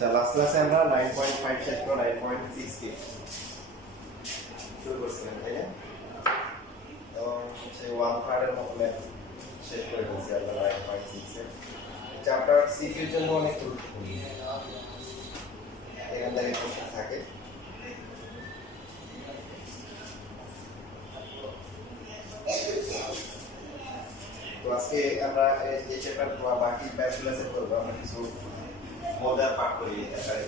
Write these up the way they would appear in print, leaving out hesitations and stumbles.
আচ্ছা লাস্ট ক্লাসে আমরা 9.5 শেষ করে 9.6 কে শুরু করছিলাম তাই না? এবং হচ্ছে 1/3 এর মতো ম্যাথ শেষ করে ফেলছি আমরা 9.6 এ। চ্যাপ্টার সিকিউর জন্য অনেক গুরুত্বপূর্ণ। এখান থেকে প্রশ্ন থাকে। তো আজকে আমরা এই চ্যাপ্টার বাকি ব্যাচগুলোতে করবো, আমরা কিছু মজার পাঠ করি এটাই।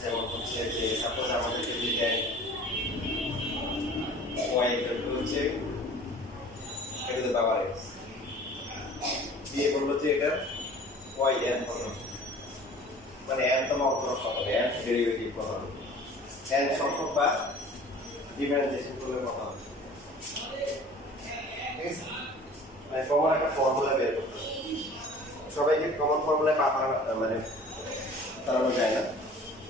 যেমন হচ্ছে যে সাপোজ আমাদেরকে যদি দেয় y হচ্ছে e two the power x, দিয়ে বললো যে এটা y n কত, মানে n তম অন্তরক কত হবে, n ডেরিভেটিভ কত হবে, n সংখ্যক বা ডিফারেন্সিয়েশন করলে কত হবে। ঠিক আছে, মানে কমন একটা ফর্মুলা বের করতে হবে। সবাইকে কমন ফর্মুলা মানে তারানো যায় না,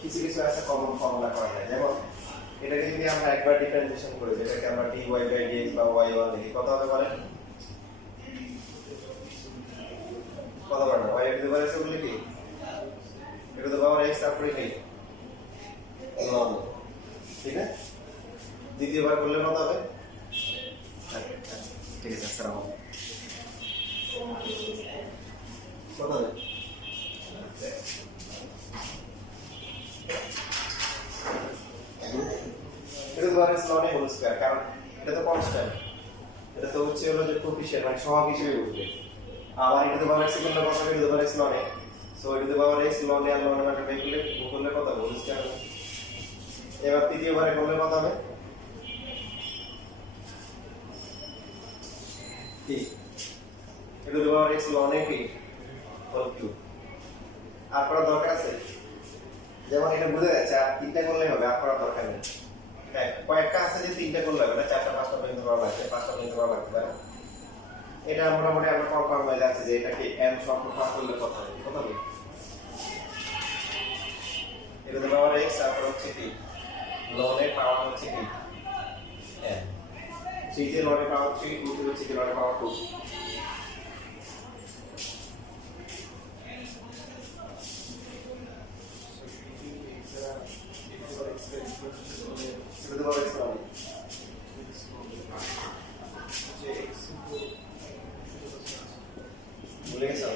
কিছু কিছু আছে কমন ফর্মুলা করা যায়। যেমন এটাকে যদি আমরা একবার ডিফারেন্সিয়েশন করি, যেটাকে আমরা dy বাই dx বা y1 লিখি, কত হবে বলেন? কত হবে না? y এর টু দ্য পাওয়ার x বলে কি e two the power x তারপরে কি ln, ঠিক আছে? দ্বিতীয়বার করলে কত হবে? ঠিক আছে, আসসালামু আলাইকুম। কত হবে? এটা তো বারে স্লনে হোল স্কয়ার, কারণ এটা তো কনস্ট্যান্ট, এটা তো হচ্ছে হলো যে কোফিশিয়েন্ট, মানে সহগ হিসেবে উঠবে। আবার এটা তো বারে সিগুলো কত হবে? এটা তো বারে স্লনে, সো এটা তো বারে স্লনে আর লনে মানে বেগুলে করলে কত হবে? হোল স্কয়ার হবে। এবার তৃতীয়বারে করলে কত হবে? কি এটা তো বারে স্লনে কি হোল কিউব। আর করার দরকার আছে? যেমন এটা বুঝে যাচ্ছে, আর তিনটা করলেই হবে, আর করার দরকার নেই। হ্যাঁ, কয়েকটা আছে যে তিনটা করলে হবে না, চারটা পাঁচটা পর্যন্ত করা লাগবে, পাঁচটা পর্যন্ত করা লাগবে না। এটা মোটামুটি আমরা কনফার্ম হয়ে যাচ্ছে যে এটাকে n সংখ্যক ভাগ করলে কত হবে। কত হবে? এটা তো পাওয়ার x, তারপর হচ্ছে কি ln এর পাওয়ার হচ্ছে কি n, সেই যে ln এর পাওয়ার হচ্ছে কি 2 হচ্ছে কি ln এর পাওয়ার 2। এটা তো পাওয়ার x ln ভুলে গেছো?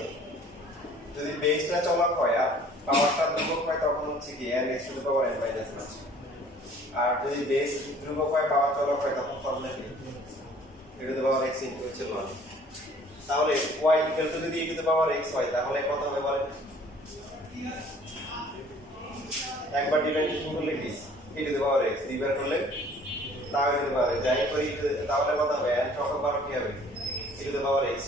যদি বেসটা চলক হয় আর পাওয়ারটা ধ্রুবক হয় তখন হচ্ছে কি n x two the power n minus 1। আর যদি বেস ধ্রুবক হয় পাওয়ার চলক হয় তখন ফর্মুলা কি e two the power x into হচ্ছে ln। তাহলে y ইকুয়াল টু যদি e two the power x হয় তাহলে কত হবে বলেন? একবার ডিফারেন্সিয়েশন করলে কি e two the power x, দুইবার করলে তাও e two the power x, যাই করি তাহলে কত হবে? n সংখ্যক বার কি হবে? e two the power x।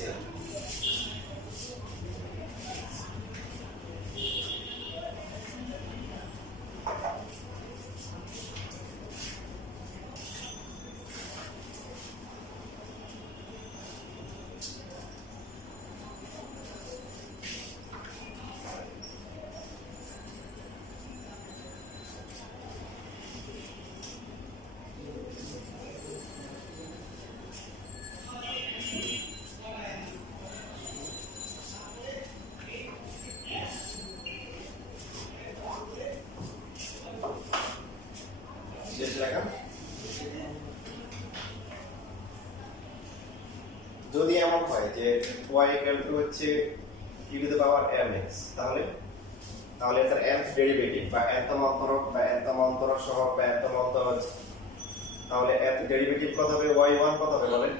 যদি এমন হয় যে y ইকুয়াল টু হচ্ছে e two the power mx, তাহলে এটার nth ডেরিভেটিভ বা nতম অন্তরক বা nতম অন্তরক সহগ বা nতম অন্তরজ, তাহলে nth ডেরিভেটিভ কত হবে? y1 কত হবে বলেন?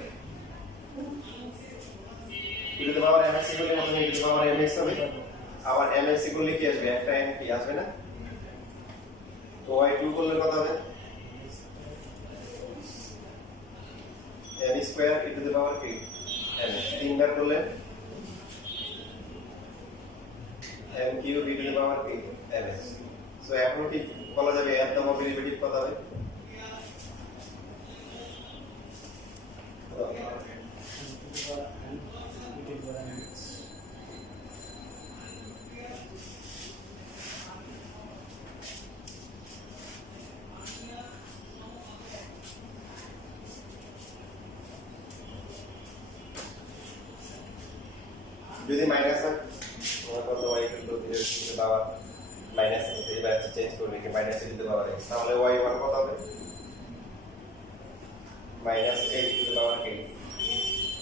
e two the power mx equal কত হবে? e two the power mx হবে। আবার mx ইকুয়াল কি আসবে? একটা n কি আসবে না? তো y2 করলে কত হবে? n square e two the power কি mx, তিনবার করলে m cube e two the power কি mx। সো এখন কি বলা যাবে n তম ডেরিভেটিভ কত হবে? যদি মাইনাস হয় মনে করো y equal to the power minus এবার চেঞ্জ করে লিখে minus to the power x তাহলে y1 কত হবে minus a to the power k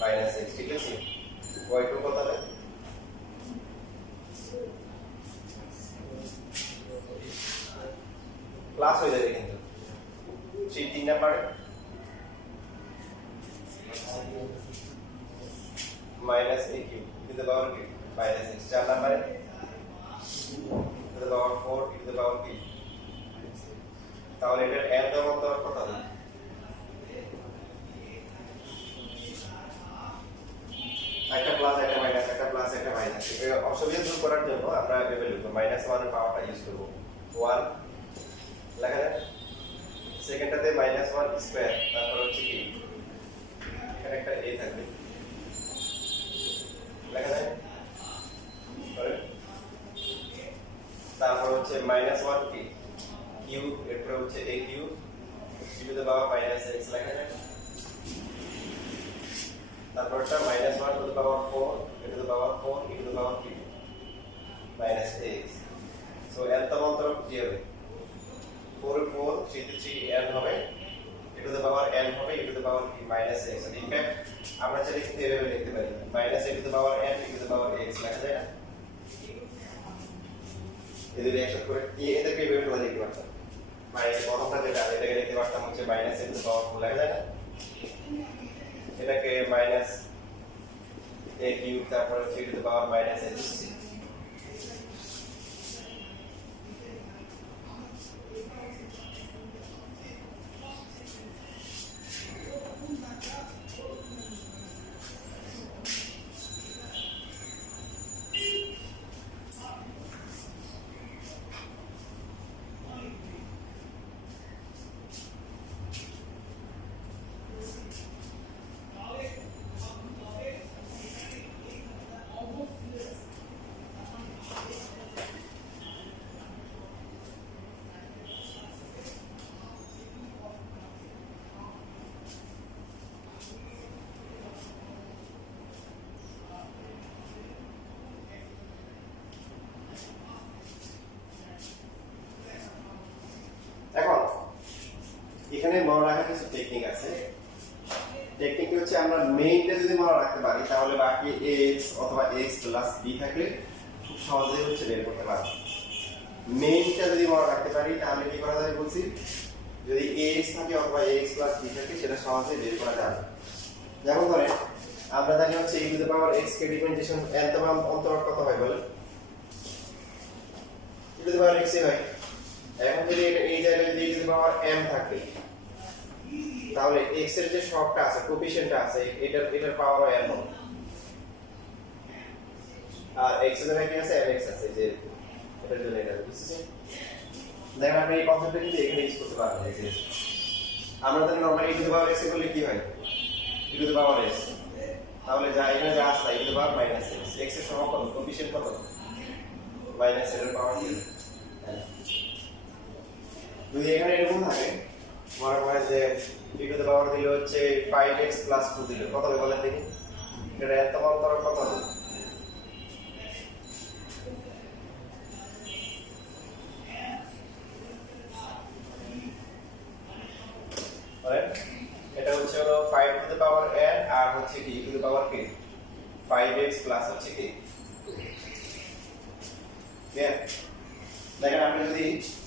minus x ঠিক আছে y2 কত হবে প্লাস হয়ে যাবে কিন্তু 3 নাম্বারে minus a cube to the power k minus x 4 number to the power 4 to the power p তাহলে এটার n দেওয়া কত কত হবে একটা প্লাস একটা মাইনাস একটা প্লাস একটা মাইনাস এটা অসুবিধা দূর করার জন্য আমরা ভেবে লিখব -1 এর পাওয়ারটা ইউজ করব 1 লেখা যায় সেকেন্ডটাতে -1 স্কয়ার তারপর হচ্ছে কি এখানে একটা a থাকবে লেখা যায় তারপর হচ্ছে -1 কি কিউব এরপর হচ্ছে a cube to the power -x লেখা যায় তারপরটা -1 to the power 4 to the power 4 to the power 3 -x so n তম অন্তরক কি হবে 4 4 3 3 n হবে to the power n হবে to the power -x so in fact আমরা চাইলে কিন্তু এভাবে লিখতে পারি -a to the power n to the power x লেখা যায় না এদের রিঅ্যাকশন করে এদেরকে এভাবে লিখতে পারতাম মানে প্রথমটা যেটা এটাকে লিখতে পারতাম হচ্ছে -a to the power 4 লেখা যায় না এটাকে -a কিউব তারপর 3 to the power -x এখন এখানে মনে রাখার কিছু টেকনিক আছে টেকনিকটি হচ্ছে আমরা মেইনটা যদি মনে রাখতে পারি তাহলে বাকি x অথবা x প্লাস b থাকলে খুব সহজেই হচ্ছে বের করতে পারবো মেইনটা যদি মনে রাখতে পারি তাহলে কি করা যাবে বলছি যদি x থাকে অথবা x প্লাস b থাকে সেটা সহজেই বের করা যাবে যেমন ধরেন আমরা জানি হচ্ছে e to the power x কে ডিফারেন্সিয়েশন n তম অন্তরক কত হয় বলেন e to the power x হয় এখন যদি এটা এই জায়গায় যদি e to the power m থাকে তাহলে x এর যে শকটা আছে কোএফিশিয়েন্টটা আছে এটার পাওয়ারও m হবে আর x এর জায়গায় কি আছে mx আছে যে এটার জন্য এটা বুঝছেন দেখেন আপনি এই কনসেপ্টটা কিন্তু এখানে ইউজ করতে পারবেন এই যে আমরা জানি normally e to the power x বললে কি হয় e to the power x তাহলে যা এখানে যা আছে e to the power -x x এর সহগ কত কোএফিশিয়েন্ট কত মাইনাস এর পাওয়ার কি যদি এখানে এরকম থাকে মনে হয় যে e টু the power দিলে হচ্ছে 5x 2 দিলে কত হবে বলেন দেখি এটা এত অন্তরক কত হবে এটা হচ্ছে হলো 5 টু the power n আর হচ্ছে কি e to the power k 5x plus হচ্ছে কি দেখেন আপনি যদি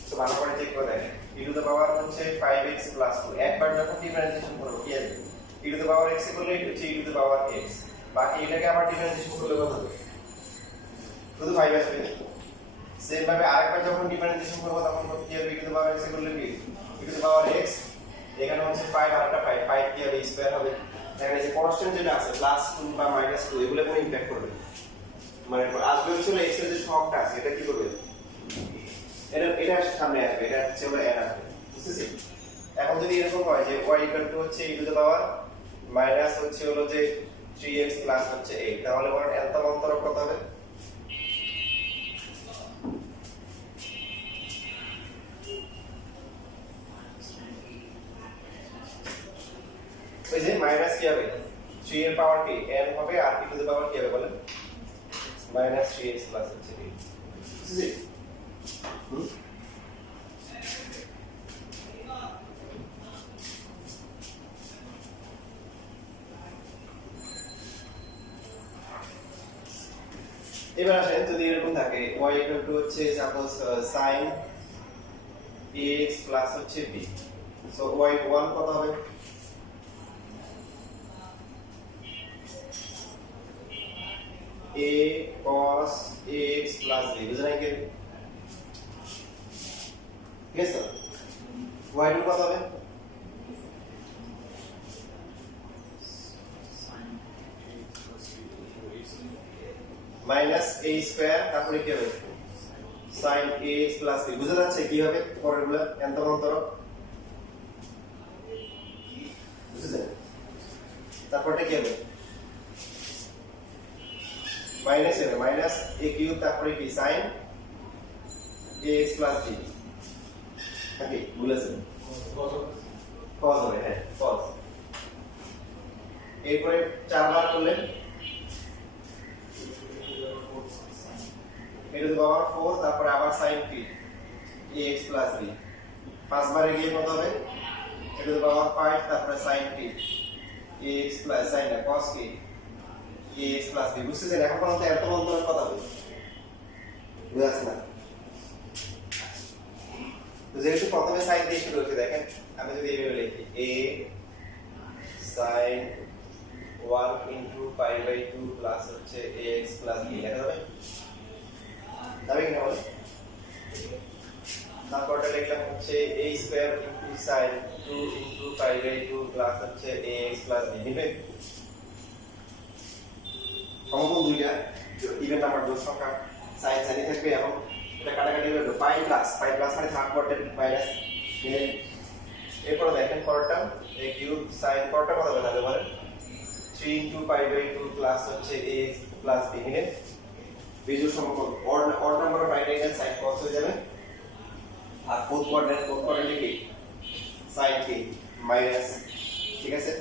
তো ভালো করে চেক করে দেখেন e টু the power হচ্ছে 5x 2 একবার যখন ডিফারেন্সিয়েশন করব কি আসবে e to the power x করলে হচ্ছে e to the power x বাকি এটাকে আবার ডিফারেন্সিয়েশন করলে কত হবে শুধু 5 আসবে সেম ভাবে আরেকবার যখন ডিফারেন্সিয়েশন করব তখন কত কি হবে e to the power x করলে কি e to the power x এখানে হচ্ছে 5 আর একটা 5 কি হবে স্কয়ার হবে এখানে যে কনস্ট্যান্ট যেটা আছে +2 বা -2 এগুলো কোনো ইমপ্যাক্ট করবে মানে আসবে হচ্ছে x এর যে শকটা আছে এটা কি করবে এটা সামনে আসবে এটা হচ্ছে হলো n আসবে বুঝছেন এখন যদি এরকম হয় যে y হচ্ছে e to the power minus হচ্ছে হলো যে 3x প্লাস হচ্ছে 8 তাহলে ওর n তম অন্তরক কত হবে ওই যে মাইনাস কি হবে 3 এর পাওয়ার কি n হবে আর e টু the power কি হবে বলেন মাইনাস 3x প্লাস হচ্ছে b বুঝছিস এবার আসেন যদি এরকম থাকে y হচ্ছে সাপোজ sin ax প্লাস হচ্ছে b সো y1 কত হবে a cos ax plus b বুঝলেন নাকি ঠিক আছে y2 কত হবে মাইনাস a স্কয়ার তারপরে কি হবে sin ax plus b বুঝা যাচ্ছে কি হবে পরেরগুলো অন্তর বুঝছেন তারপরটা কি হবে মাইনাস হবে মাইনাস a কিউব তারপরে কি sin ax plus b ওকে বুঝলেন cos হবে হ্যাঁ cos এরপরে 4 বার করলেন এটা তো পাওয়ার 4 তারপরে আবার sin t ax plus b 5 বারে গিয়ে কত হবে এটা তো পাওয়ার 5 তারপরে sin t ax plus sin cos t ax plus b বুঝছেন এখন পর্যন্ত এত অন্তরের কথা বলি বুঝাচ্ছি না তো যেহেতু প্রথমে sin দিয়ে শুরু হচ্ছে দেখেন আমি যদি এইভাবে লিখি a sin 1 into pi by 2 plus হচ্ছে ax plus b লেখা যাবে যাবে কিনা বলে তারপরটা লিখলাম হচ্ছে a square into sin 2 into pi by 2 plus হচ্ছে ax plus b নিবে সমকোণ দুইটা ইভেন নাম্বার জোড় সংখ্যা sin sin থাকবে এবং এটা কাটাকাটি হলো pi plus মানে থার্ড কোয়াড্রেন্ট মাইনাস নিলে এরপর দেখেন পরেরটা a কিউব sin পরেরটা কত হবে তাহলে বলেন 3 into pi by 2 plus হচ্ছে ax plus b নিলে বিজোড় সমকোণ odd number of right angle sin cos হয়ে যাবে আর ফোর্থ কোয়াড্রেন্টে কি sin t মাইনাস ঠিক আছে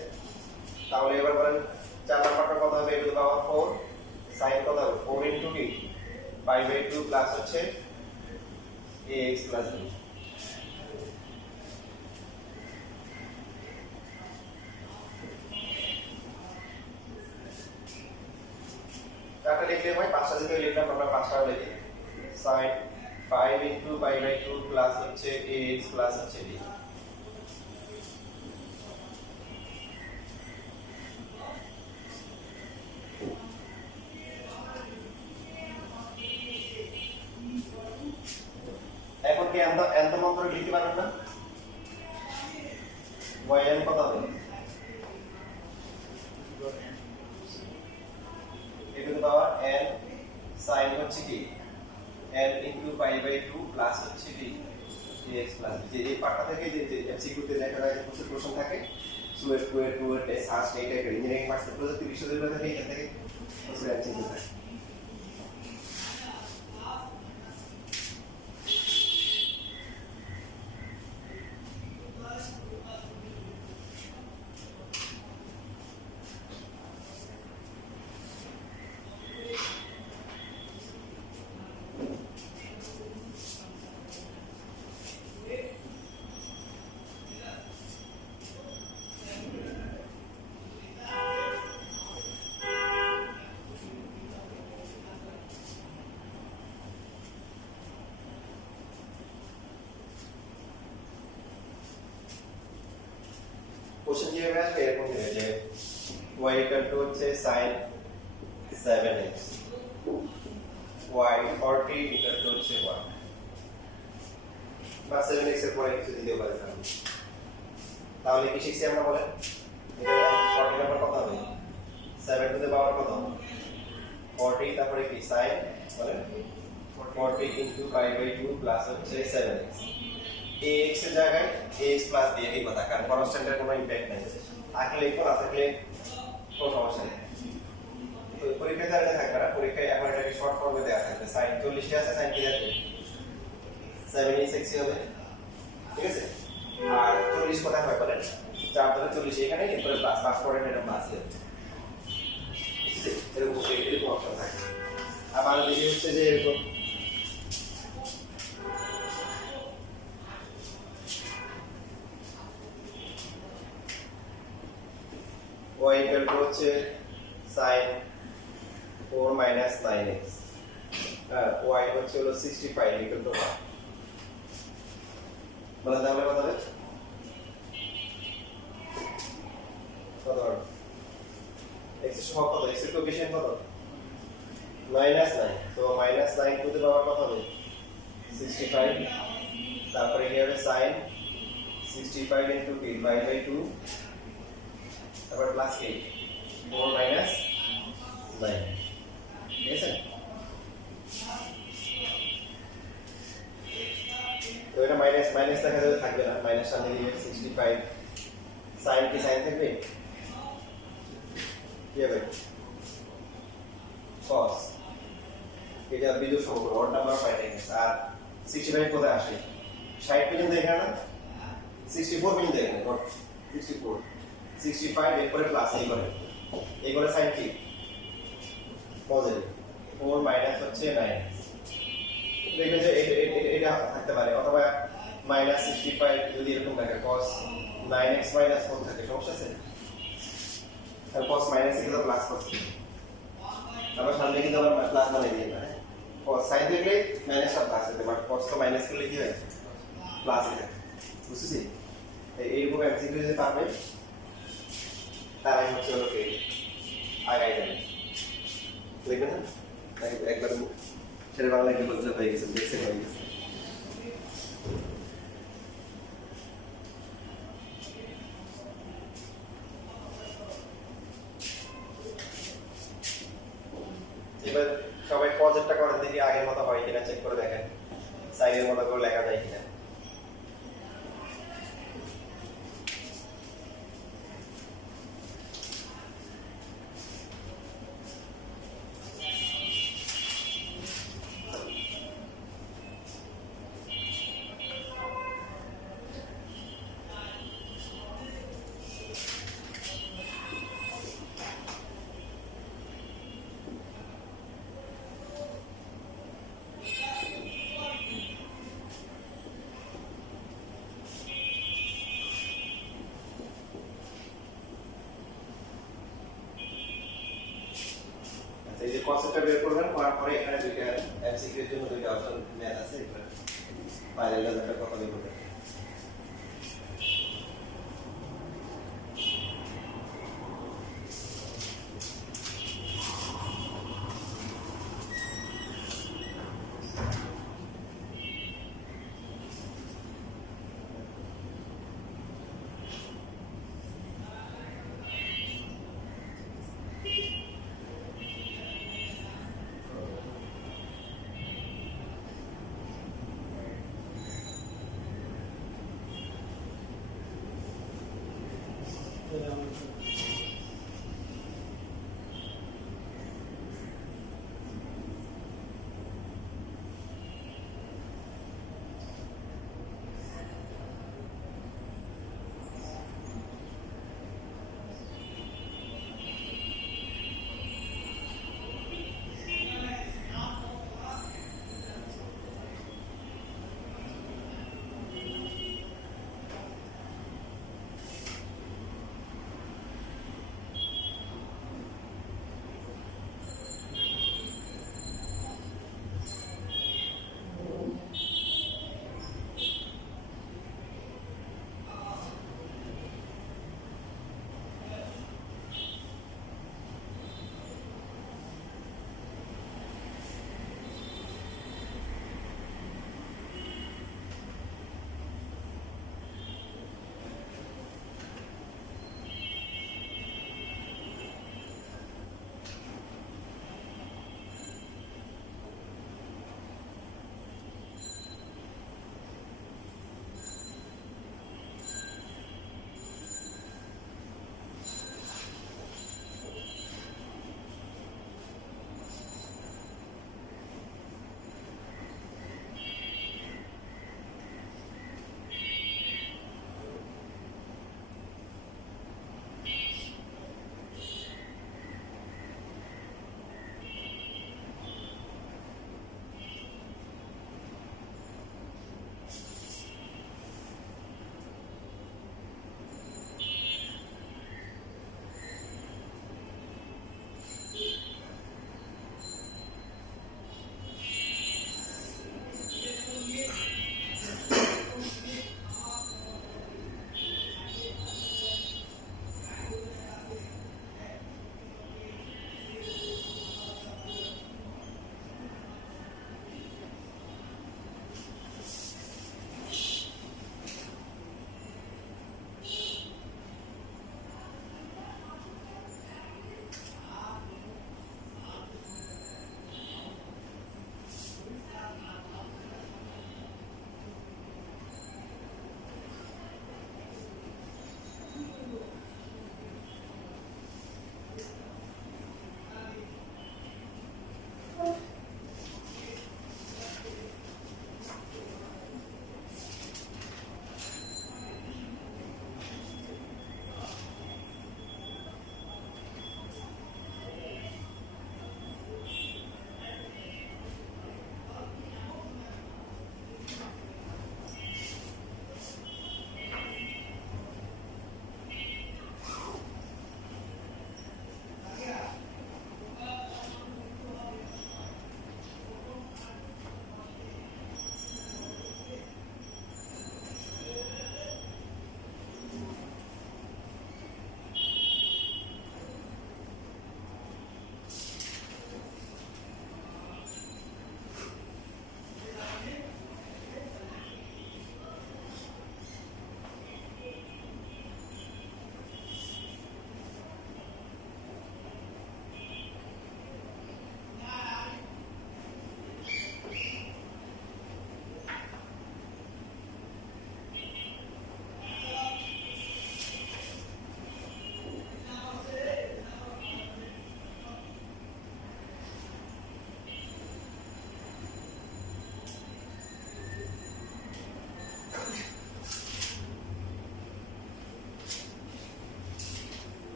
তাহলে এবার বলেন 4 নাম্বারটা কত হবে টু দ্য পাওয়ার 4 sin কত হবে 4 ইনটু কি pi by 2 প্লাস হচ্ছে ax plus b কাটা লিখলে ভাই পাঁচটা দিকে লিখলাম আমরা পাঁচটা লিখি sin 5 into pi by 2 plus হচ্ছে ax প্লাস হচ্ছে b এখন কি এত মন্ত্র লিখতে পারবেন না yn কত হবে into the power n sin হচ্ছে কি n into pi by 2 plus হচ্ছে কি dx প্লাস যে এই পার্টটা থেকে যে এমসিকিউ তে দেখা যায় যে প্রচুর প্রশ্ন থাকে সুয়েট কুয়েট টুয়েট সার্চ এইটা ইঞ্জিনিয়ারিং মার্কস প্রযুক্তি বিশ্ববিদ্যালয় থেকে এখান থেকে প্রচুর এমসিকিউ থাকে কোশ্চেন যেভাবে আসবে এরকম হবে যে y equal to হচ্ছে sin 7x y 40 equal to হচ্ছে 1 বা 7x এর পরে কিছু দিতে পারে তাহলে কি শিখছি আমরা বলেন এটা 40 নাম্বার কত হবে 7 টু দ্য পাওয়ার কত 40 তারপরে কি sin বলেন 40 into pi by 2 প্লাস হচ্ছে 7x ax এর জায়গায় ax প্লাস b এই কথা কারণ কনস্ট্যান্টের কোনো ইমপ্যাক্ট নাই থাকলে কোন থাকলে কোনো সমস্যা নেই তো পরীক্ষাতে এটা থাকবে না পরীক্ষায় এখন এটাকে শর্ট ফর্মে দেওয়া থাকবে sin 40 টা আছে sin কি থাকবে 7x হবে ঠিক আছে আর 40 কথা হয় বলেন 4 ধরে 40 এখানে এরপরে প্লাস করে এটা প্লাস হবে এরকম অপশন থাকে আবার যে এরকম y equal to হচ্ছে sin 4 minus 9x আর y হচ্ছে হলো 65 equal to 1 বলা তাহলে কত হবে কত হবে x এর সহগ কত x এর কোএফিসিয়েন্ট কত minus 9 তো minus 9 টু দি পাওয়ার কত হবে 65 তারপরে কি হবে sin 65 into k by 2 তারপর প্লাস k 4 minus 9 ঠিক আছে তো এটা মাইনাস মাইনাস দেখা যাবে থাকবে না মাইনাস সামনে দিয়ে 65 sin কি sin থাকবে কি হবে cos এটা বিজোড় সমকলন অড নাম্বার পাইতে গেছে আর 65 কোথায় আসে 60 পর্যন্ত এখানে না 64 পর্যন্ত এখানে 64 65 এরপরে প্লাস এই করে sin কি পজিটিভ 4 মাইনাস হচ্ছে 9 দেখবেন যে এটা থাকতে পারে অথবা মাইনাস 65 যদি এরকম থাকে cos 9x মাইনাস 4 থাকে সমস্যা আছে আর cos মাইনাস এর সাথে প্লাস করতে আবার সামনে কিন্তু আবার প্লাস বানিয়ে দিই না cos sin দেখলে মাইনাস আর প্লাস হবে বাট cos তো মাইনাস করলে কি হয় প্লাস হয় বুঝছিস এইরকম এমসিকিউ যে পাবে তারাই হচ্ছে হলো কে আগাই যাবে দেখবেন না একবার ছেলে বাংলা কি বলতে হয়ে গেছে দেখতে হয়ে গেছে এবার সবাই প্রজেক্টটা করে দেখি আগের মতো হয় কিনা চেক করে দেখেন সাইডের মতো করে লেখা যায় কিনা এই যে কনসেপ্টটা বের করবেন করার পরে এখানে দুইটা এমসিকিউ এর জন্য দুইটা অপশন ম্যাথ আছে এখানে ফাইনাল রেজাল্টটা কত বের করবেন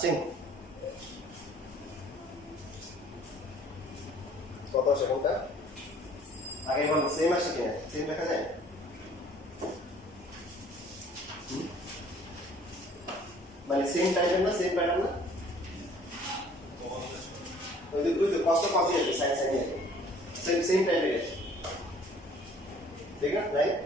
আসছে কত আসে কোনটা আগে বল সেম আসে কিনা সেম দেখা যায় মানে সেম টাইপের না সেম প্যাটার্ন না ওই তো কষ্ট কপি আছে সাইন সাইন আছে সেম টাইপের আছে ঠিক না রাইট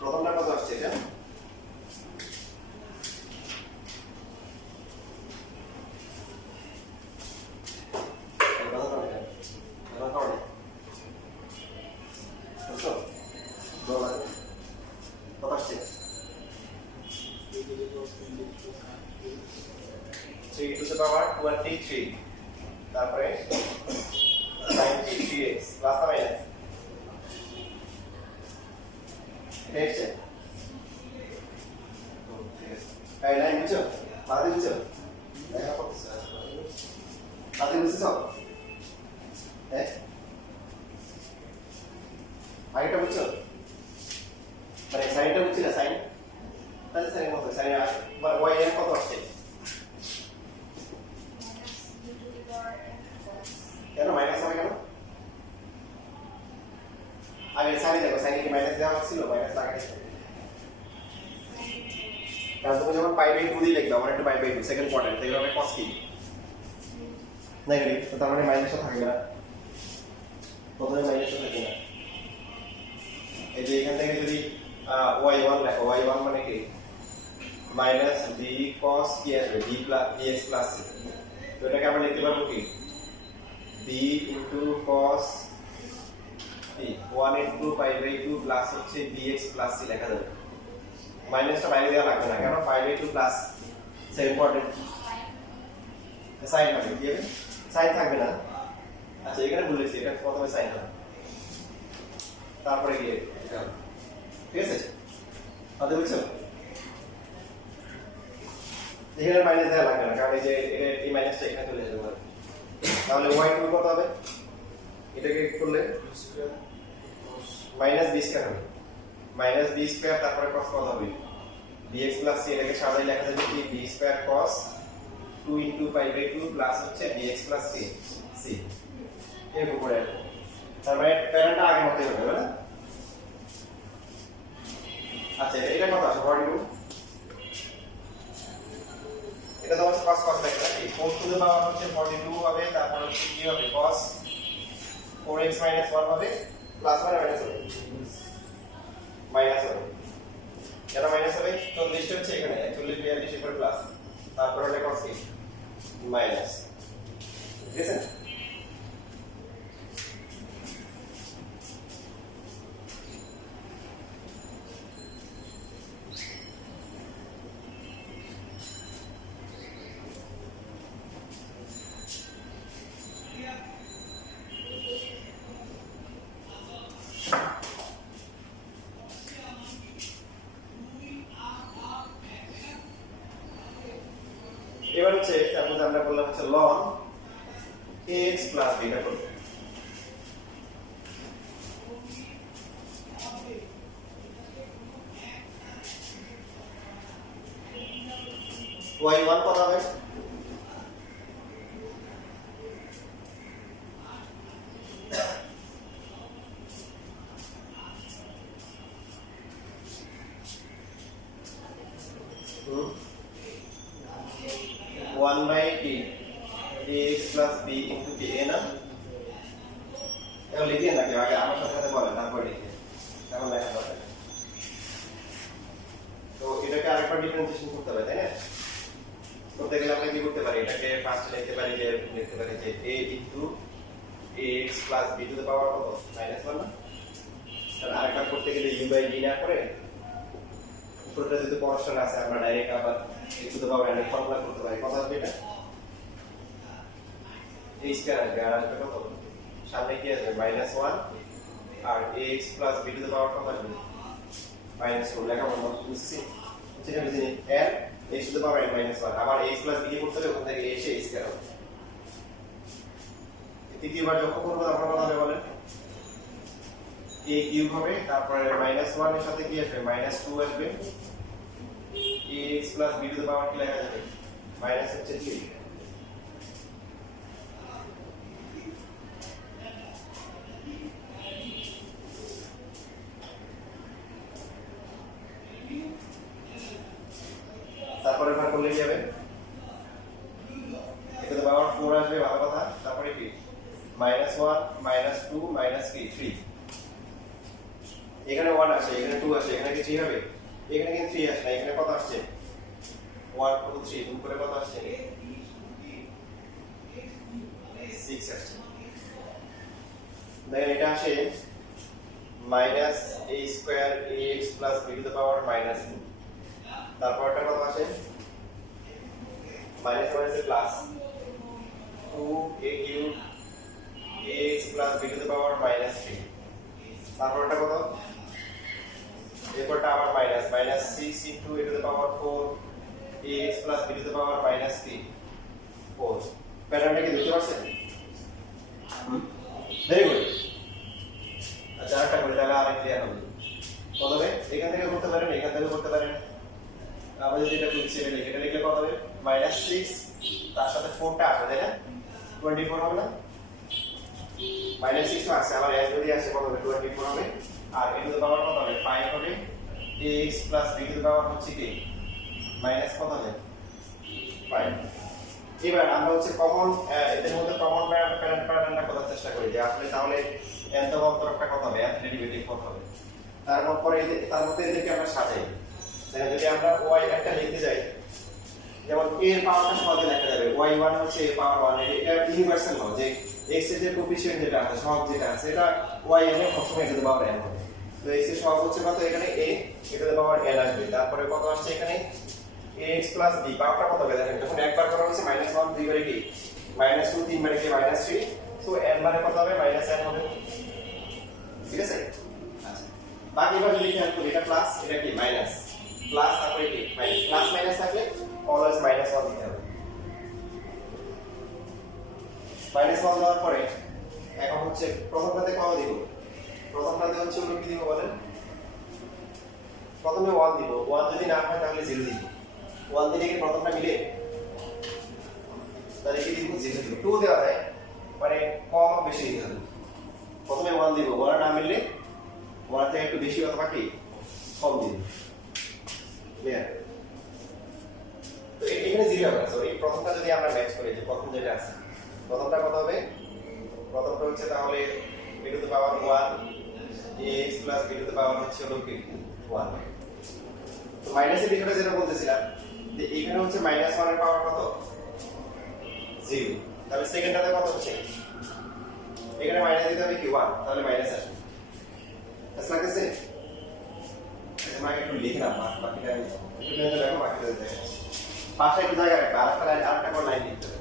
প্রথমটা কত আসছে এটা কত আসছে 3 to the power 23 তারপরে sin 3x প্লাস না মাইনাস নেক্সট ঠিক আছে এই লাইন বুঝছো বাদে বুঝছো দেখা করতেছ বাদে বুঝছো হ্যাঁ আগেটা বুঝছো মানে সাইনটা বুঝছি না সাইন তাহলে সাইন কত সাইন y এর কত আসছে কেন মাইনাস হবে কেন আগে সাইন দেখো সাইন কি মাইনাস দেওয়া ছিল মাইনাস লাগাইছে কারণ তুমি যখন পাই বাই 2 দিয়ে লিখবে আমার একটা পাই বাই 2 সেকেন্ড কোয়াড্রেন্ট তাহলে হবে cos কি নেগেটিভ তো তার মানে মাইনাসও থাকবে না প্রথমে মাইনাসও থাকবে না এই যে এখান থেকে যদি y1 লেখো y1 মানে কি মাইনাস b cos কি আসবে b plus bx plus c তো এটাকে আমরা লিখতে পারবো কি b cos t 1 into pi by 2 plus হচ্ছে bx প্লাস c লেখা যাবে মাইনাসটা বাইরে দেওয়া লাগবে না কারণ pi by 2 plus same important sine হবে কি হবে সাইন থাকবে না আচ্ছা এখানে বলেছি এটা প্রথমে সাইন হবে তারপরে গিয়ে ঠিক আছে তাহলে বুঝছো এখানে মাইনাস দেওয়া লাগবে না কারণ এই যে এই মাইনাসটা এখানে চলে যাবে তাহলে y2 কত হবে এটাকে করলে মাইনাস b স্কয়ার হবে মাইনাস b স্কয়ার তারপরে cos কত হবে bx প্লাস c এটাকে সাজাই লেখা যাবে কি b square cos 2 into pi by 2 plus হচ্ছে bx প্লাস c এর উপরে তার মানে প্যারাটা আগে মতই হবে না আচ্ছা এটা কত আসে 42 এটা তো হচ্ছে cos লেখা আছে 4 to the power হচ্ছে 42 হবে তারপর হচ্ছে কি হবে cos 4x 1 হবে প্লাস মানে মাইনাস হবে মাইনাস হবে কেন মাইনাস হবে 40 টা হচ্ছে এখানে 40 42 এর পরে প্লাস তারপর হলো cos কি মাইনাস ঠিক আছে এবার হচ্ছে তারপর আমরা বললাম হচ্ছে ln ax প্লাস b টা করব y1 কত হবে one by T ax plus b into t a না এটা লিখে না কি আগে আমার সাথে বলেন তারপর লিখে এখন লেখা দরকার তো এটাকে আরেকবার ডিফারেন্সিয়েশন করতে হবে তাই না করতে গেলে আমরা কি করতে পারি এটাকে ফার্স্ট লিখতে পারি যে a into ax plus b to the power কত -1 না কারণ আরেকটা করতে গেলে ইউ বাই ডি না করে উপরটা যদি কনস্ট্যান্ট আছে আমরা ডাইরেক্ট আবার x two the power n এর ফর্মুলা করতে পারি। কত হবে এটা? a স্কয়ার আসবে, আর আসবে কত? সামনে কি আসবে? -1 আর ax plus b to the পাওয়ার কত আসবে? -2 লেখা বন্ধ বুঝছি? যেটা বুঝিনি n x two the power n -1 আবার ax প্লাস b করতে হবে, ওখান থেকে এসে a স্কয়ার হবে। তৃতীয়বার যখন করবো তখন কত হবে বলেন? a কিউব হবে, তারপরে -1 এর সাথে কি আসবে? -2 আসবে, ax plus b to the power কি লেখা যাবে? মাইনাস হচ্ছে 3। তারপরে ভাগ করলে কি হবে? এটা তো পাওয়ার 4 আসবে, ভালো কথা। তারপরে কি? -1 -2 -3 এখানে 1 আসে, এখানে 2 আসে, এখানে কি 3 হবে? এখানে কিন্তু 3 আসে না, এখানে কত আসছে? 1 2 3 গুণ করে কত আসছে? 6 আসছে। দেখেন এটা আসে -a square ax plus b to the পাওয়ার -2। তারপরটা কত আসে? মাইনাস মাইনাসে plus 2a cube ax plus b to the পাওয়ার -3। তারপরটা কত? এরপরটা আবার -6 into a to the power 4 ax plus b to the পাওয়ার -3 4। প্যাটার্নটা কি দেখতে পাচ্ছেন? Very good. আচ্ছা আরেকটা করে তাহলে আরেক ক্লিয়ার হবে। প্রথমে এখান থেকে করতে পারেন, এখান থেকে করতে পারেন। আমরা যদি এটা লিখছি, এটা লিখলে কত হবে? -6 তার সাথে 4টা আসবে, তাই না? 24 হবে না? -6 আসছে, আবার n যদি আসে কত হবে? 24 হবে। আর a টু দ্য পাওয়ার কত হবে? 5 হবে। ax plus b to the power হচ্ছে কি? মাইনাস কত হবে? 5। এবার আমরা হচ্ছে কমন এদের মধ্যে কমন প্যাটার্নটা করার চেষ্টা করি যে আসলে তাহলে n তম অন্তরকটা কত হবে? n ডেরিভেটিভ কত হবে? তারপরে তার মধ্যে এদেরকে আমরা সাজাই। দেখেন যদি আমরা y একটা লিখতে যাই, যেমন a এর পাওয়ারটা সহজে লেখা যাবে, y1 হচ্ছে a পাওয়ার 1, এটা ইউনিভার্সাল নয় যে x এর যে কোএফিসিয়েন্ট যেটা আছে, সহগ যেটা আছে, এটা yn এর সবসময় a to the power n হবে। তো x এর সহগ হচ্ছে কত? এখানে a to the power n আসবে। তারপরে কত আসছে এখানে? ax প্লাস b পাওয়ারটা কত হবে? দেখেন যখন একবার করা হচ্ছে -1 দুইবারে কি? -2 তিনবারে কি? -3। সো n মানে কত হবে? -n হবে। ঠিক আছে? আচ্ছা বাকি এবার যদি খেয়াল করি, এটা প্লাস, এটা কি? মাইনাস, প্লাস তারপরে কি? মাইনাস। প্লাস মাইনাস থাকলে অলওয়েজ -1 দিতে হবে। -1 দেওয়ার পরে এখন হচ্ছে প্রথমটাতে কত দিব? প্রথমটাতে হচ্ছে হলো কি দিব বলেন? প্রথমে 1 দিব। 1 যদি না হয় তাহলে 0 দিব। 1 দিলে কি প্রথমটা মিলে? তাহলে কি দিব? 0 দিব। 2 দেওয়া যায়, মানে কম বেশি দিতে হবে। প্রথমে 1 দিব, 1 না মিললে 1 থেকে একটু বেশি অথবা কি কম দিব। ক্লিয়ার? তো এখানে 0 হবে। সো এই প্রথমটা যদি আমরা ম্যাচ করি, যে প্রথম যেটা আছে, প্রথমটা কত হবে? প্রথমটা হচ্ছে তাহলে b to the power 1 ax plus b to the power হচ্ছে হলো কি 1। তো মাইনাসের বিষয়টা যেটা বলতেছিলাম যে এখানে হচ্ছে -1 এর পাওয়ার কত? 0। তাহলে সেকেন্ডটাতে কত হচ্ছে? এখানে মাইনাস দিতে হবে কি 1, তাহলে মাইনাস আসবে। আচ্ছা লাগছে? আমরা একটু লিখলাম, বাকিটা আমি একটু মেনে দেখো, বাকিটা দেখো। পাশে একটু জায়গা রাখবে, আরেকটা করে লাইন দিতে হবে।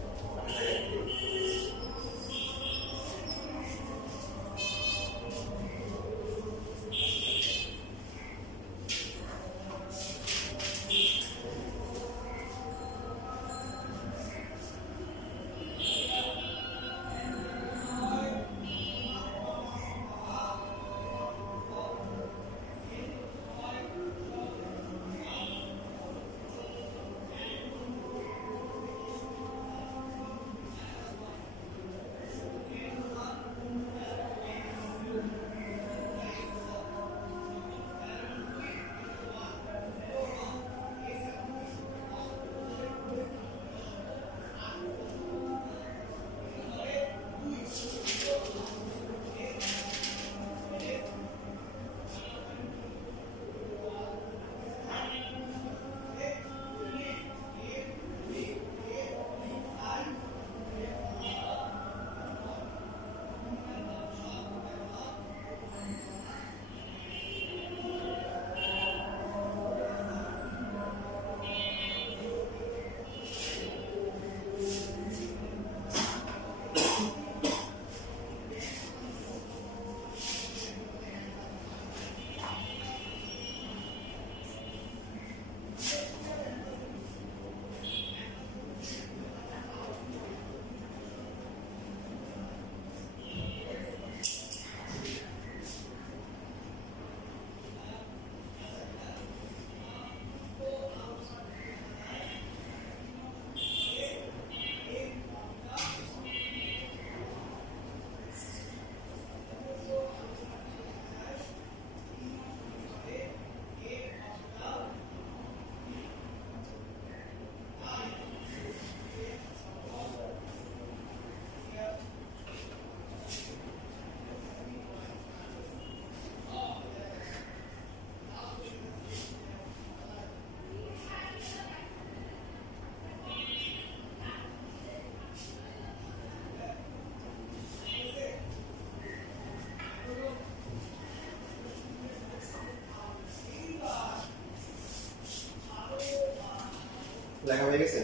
লেখা হয়ে গেছে?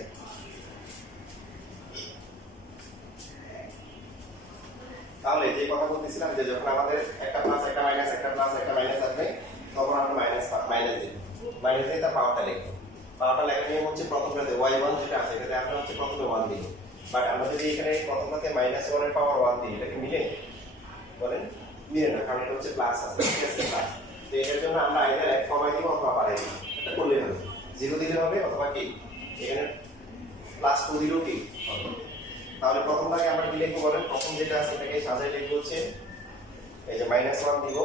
তাহলে যে কথা বলতেছিলাম যে যখন আমাদের একটা প্লাস একটা মাইনাস একটা প্লাস একটা মাইনাস আসবে তখন আমরা মাইনাস দিব। মাইনাস দিয়ে তার পাওয়ারটা লিখবো। পাওয়ারটা লেখার নিয়ম হচ্ছে প্রথমটাতে y1 যেটা আছে এটাতে আমরা হচ্ছে প্রথমে 1 দিব। বাট আমরা যদি এখানে প্রথমটাতে -1 এর পাওয়ার 1 দিই এটা কি মিলে? বলেন মিলে না, কারণ এটা হচ্ছে প্লাস আছে, ঠিক আছে প্লাস। তো এর জন্য আমরা আইদার 1 কমাই দিব অথবা বাড়াই দিব। এটা করলেই হবে। 0 দিলে হবে অথবা কি এখানে +2 দিলেও কি হবে। তাহলে প্রথমটাকে আমরা কি লিখবো বলেন? প্রথম যেটা আছে এটাকে সাজাই লিখবো হচ্ছে এই যে -1 দিব।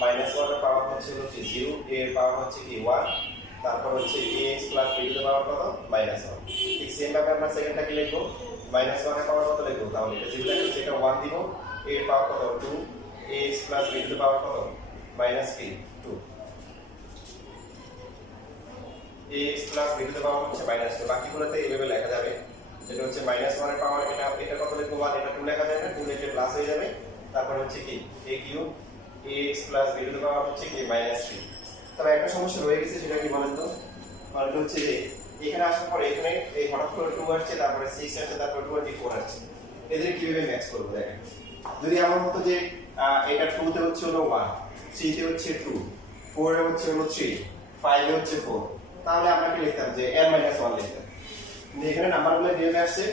-1 এর পাওয়ার হচ্ছে 0, এর পাওয়ার হচ্ছে কি 1, তারপর হচ্ছে ax প্লাস b এর পাওয়ার কত? -1। ঠিক সেম ভাবে আমরা সেকেন্ডটা কি লিখবো? -1 এর পাওয়ার কত লিখবো? তাহলে এটা যেটা লিখছি এটা 1 দিব, এর পাওয়ার কত? 2, ax প্লাস b এর পাওয়ার কত? -2, ax প্লাস b এর পাওয়ার হচ্ছে -2। বাকিগুলোতে এইভাবে লেখা যাবে। যেটা হচ্ছে -1 এর পাওয়ার এটা কত লিখবো? 1, এটা 2 লেখা যায় না, 2 লিখলে প্লাস হয়ে যাবে। তারপর হচ্ছে কি a cube ax plus b এর পাওয়ার হচ্ছে কি -3। তবে একটা সমস্যা রয়ে গেছে, সেটা কি বলেন তো? মানে হচ্ছে যে এখানে আসার পরে এখানে এই হঠাৎ করে 2 আসছে, তারপরে 6 আসছে, তারপরে 24 আসছে। এদের কিভাবে ম্যাচ করব দেখেন। যদি আমার মতো যে এটা 2 তে হচ্ছে হলো 1, 3 তে হচ্ছে 2, 4 এ হচ্ছে হলো 3, 5 এ হচ্ছে 4, তাহলে আমরা কি লিখতাম যে n 1 লিখতাম। কিন্তু এখানে নাম্বারগুলো যেভাবে আসছে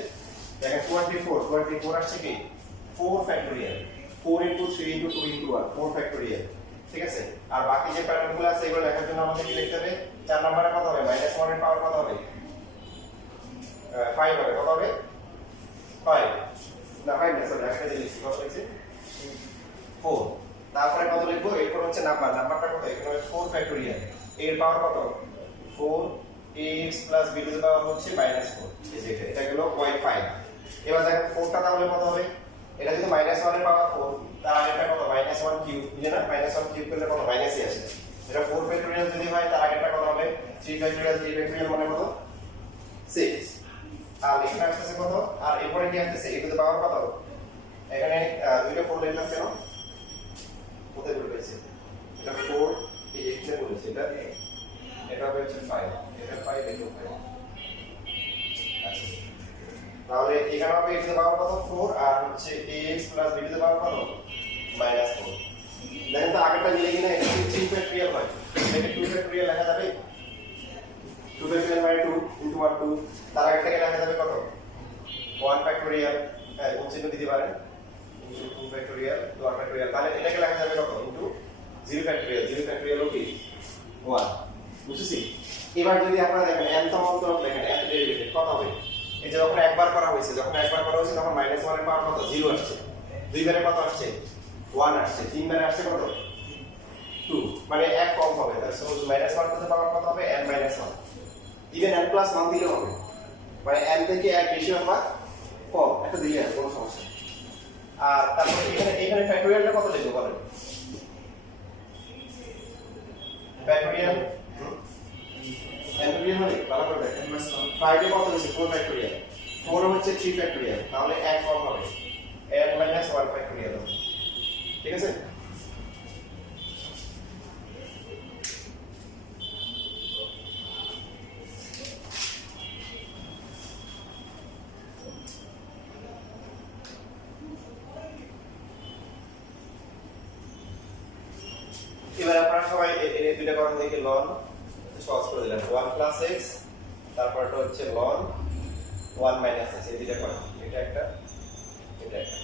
দেখেন 24 আসছে কি 4 factorial, 4 into 3 into 2 into 1, 4 factorial, ঠিক আছে। আর বাকি যে প্যাটার্নগুলো আছে এগুলো লেখার জন্য আমাদের কি লিখতে হবে? 4 নম্বরে কত হবে? -1 এর পাওয়ার কত হবে? 5 হবে। কত হবে? 5 না 5 না, সরি একটা লিখছি, কত লিখছি? 4। তারপরে কত লিখবো? এরপর হচ্ছে নাম্বারটা কত? এখানে 4 ফ্যাক্টোরিয়াল, এর পাওয়ার কত? 4, ax প্লাস b এর পাওয়ার হচ্ছে -4। এই যে এটা গেল y5। এবার দেখেন 4টা তাহলে কত হবে? এটা যদি -1 এর পাওয়ার 4, তার আগেরটা কত? -1 কিউব, বুঝে না? -1 কিউব করলে কত? মাইনাসই আসে। এটা 4 ফ্যাক্টোরিয়াল যদি হয় তার আগেরটা কত হবে? 3 ফ্যাক্টোরিয়াল, 3 ফ্যাক্টোরিয়াল মানে কত? 6। আর এখানে আসছে কত? আর এরপরে কি আসছে? e টু দ্য পাওয়ার কত? এখানে দুইটা 4 লিখলাম কেন? কোথায় বলে পেয়েছি? এটা 4 এই এখানে বলেছি, এটা হচ্ছে 5, এটা 5, এটা 5। আচ্ছা, তাহলে এখানে হবে e টু দ্য পাওয়ার কত? 4, আর হচ্ছে ax plus b to the পাওয়ার কত? -4। দেখেন তো আগেরটা মিলে কিনা? এটা 3 ফ্যাক্টোরিয়াল হয়, এটাকে 2 ফ্যাক্টোরিয়াল লেখা যাবে। 2 ফ্যাক্টোরিয়াল মানে 2 into 1 2, তার আগেরটাকে লেখা যাবে কত? 1 ফ্যাক্টোরিয়াল, হ্যাঁ কোন চিহ্ন দিতে পারেন? into 2 ফ্যাক্টোরিয়াল, 1 ফ্যাক্টোরিয়াল, তাহলে এটাকে লেখা যাবে কত? into 0 ফ্যাক্টোরিয়াল, 0 ফ্যাক্টোরিয়াল কি 1, বুঝছেন? এবার যদি আপনারা দেখেন n তম অন্তরক দেখেন, n ডেরিভেটিভ কত হবে? এই যে যখন একবার করা হয়েছে তখন তখন -1 এর পাওয়ার কত? 0 আসছে। দুইবারে কত আসছে? 1 আসছে। তিনবারে আসছে কত? 2, মানে 1 কম হবে। তাহলে সো -1 এর পাওয়ার কত হবে? n - 1। ইভেন n + 1 দিলেও হবে, মানে n থেকে 1 বেশি অথবা কম, একটা দিলে আর কোনো সমস্যা নেই। আর তারপরে এখানে ফ্যাক্টোরিয়ালটা কত লিখবো বলেন? ফ্যাক্টোরিয়াল ফ্যাক্টোরিয়াল মানে ভালো করে দেখেন, 5 এ কত হচ্ছে? 4 ফ্যাক্টোরিয়াল, 4 হচ্ছে 3 ফ্যাক্টোরিয়াল, তাহলে 1 কম হবে, n - 1 ফ্যাক্টোরিয়াল হবে, ঠিক আছে? এবার আপনারা সবাই এই দুইটা করেন দেখি। ln সহজ করে দিলাম, 1 + x, তারপরটা হচ্ছে ln 1 - x, এই দুইটা করেন। এটা একটা, এটা একটা।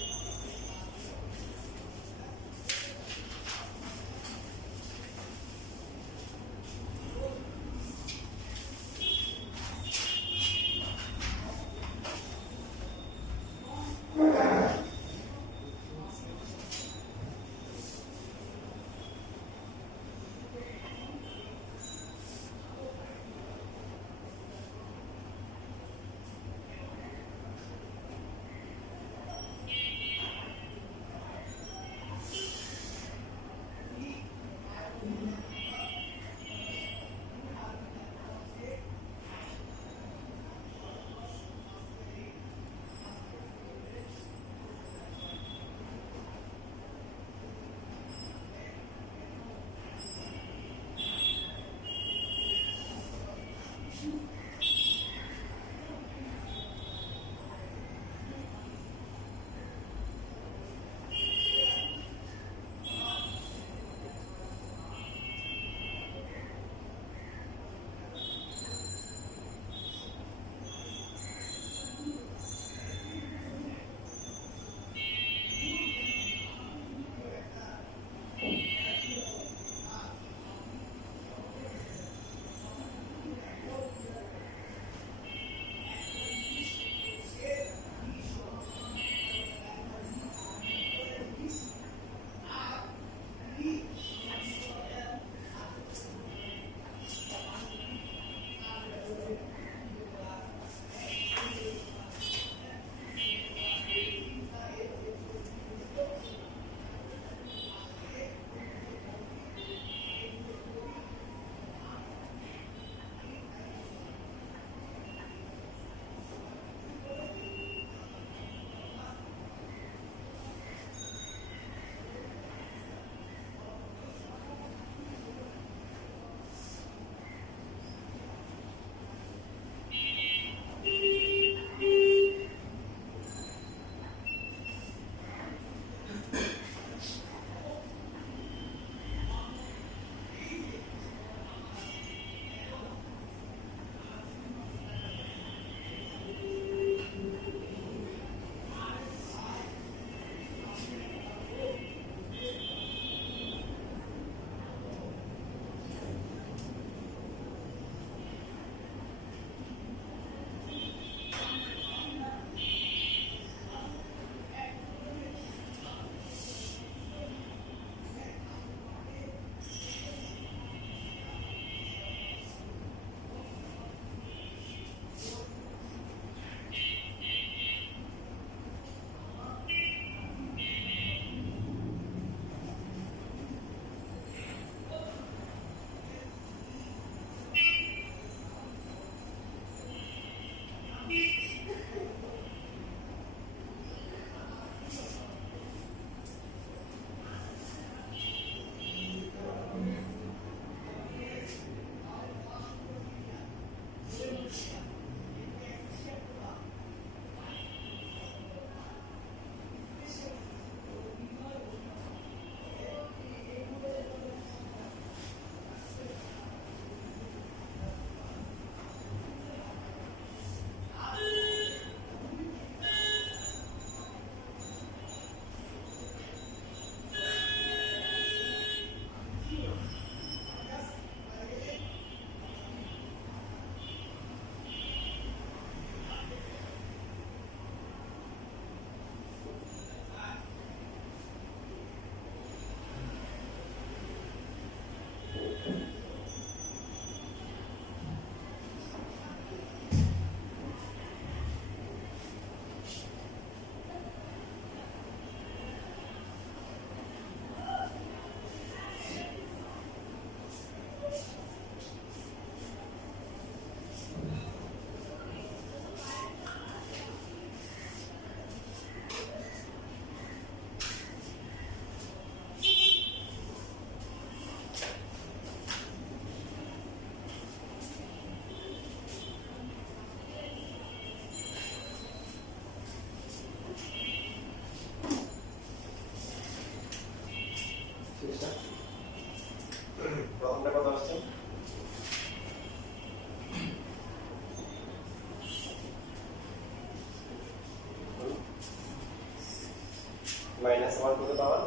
minus 1 to the power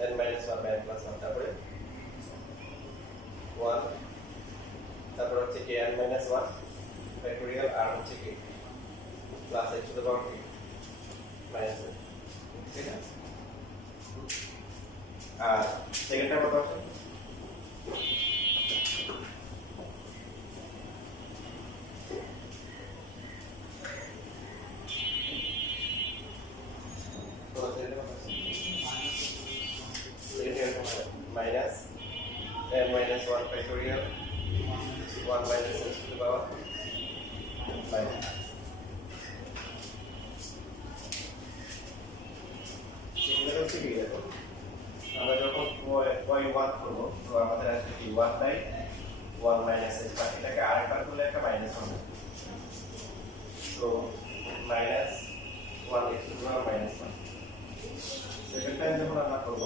n minus 1 by n plus 1 তারপরে 1 তারপর হচ্ছে কি n minus 1 factorial আর হচ্ছে কি plus h to the power minus 1 ঠিক আছে আর সেকেন্ডটা কত আছে minus n minus 1 factorial 1 minus h to the power minus সেগুলো হচ্ছে কি দেখো আমরা যখন y1 করব তো আমাদের আসবে কি 1 বাই 1 minus h বাকিটাকে আরেকবার করলে একটা মাইনাস হবে তো minus 1 x to the power minus 1 second time যখন আমরা করব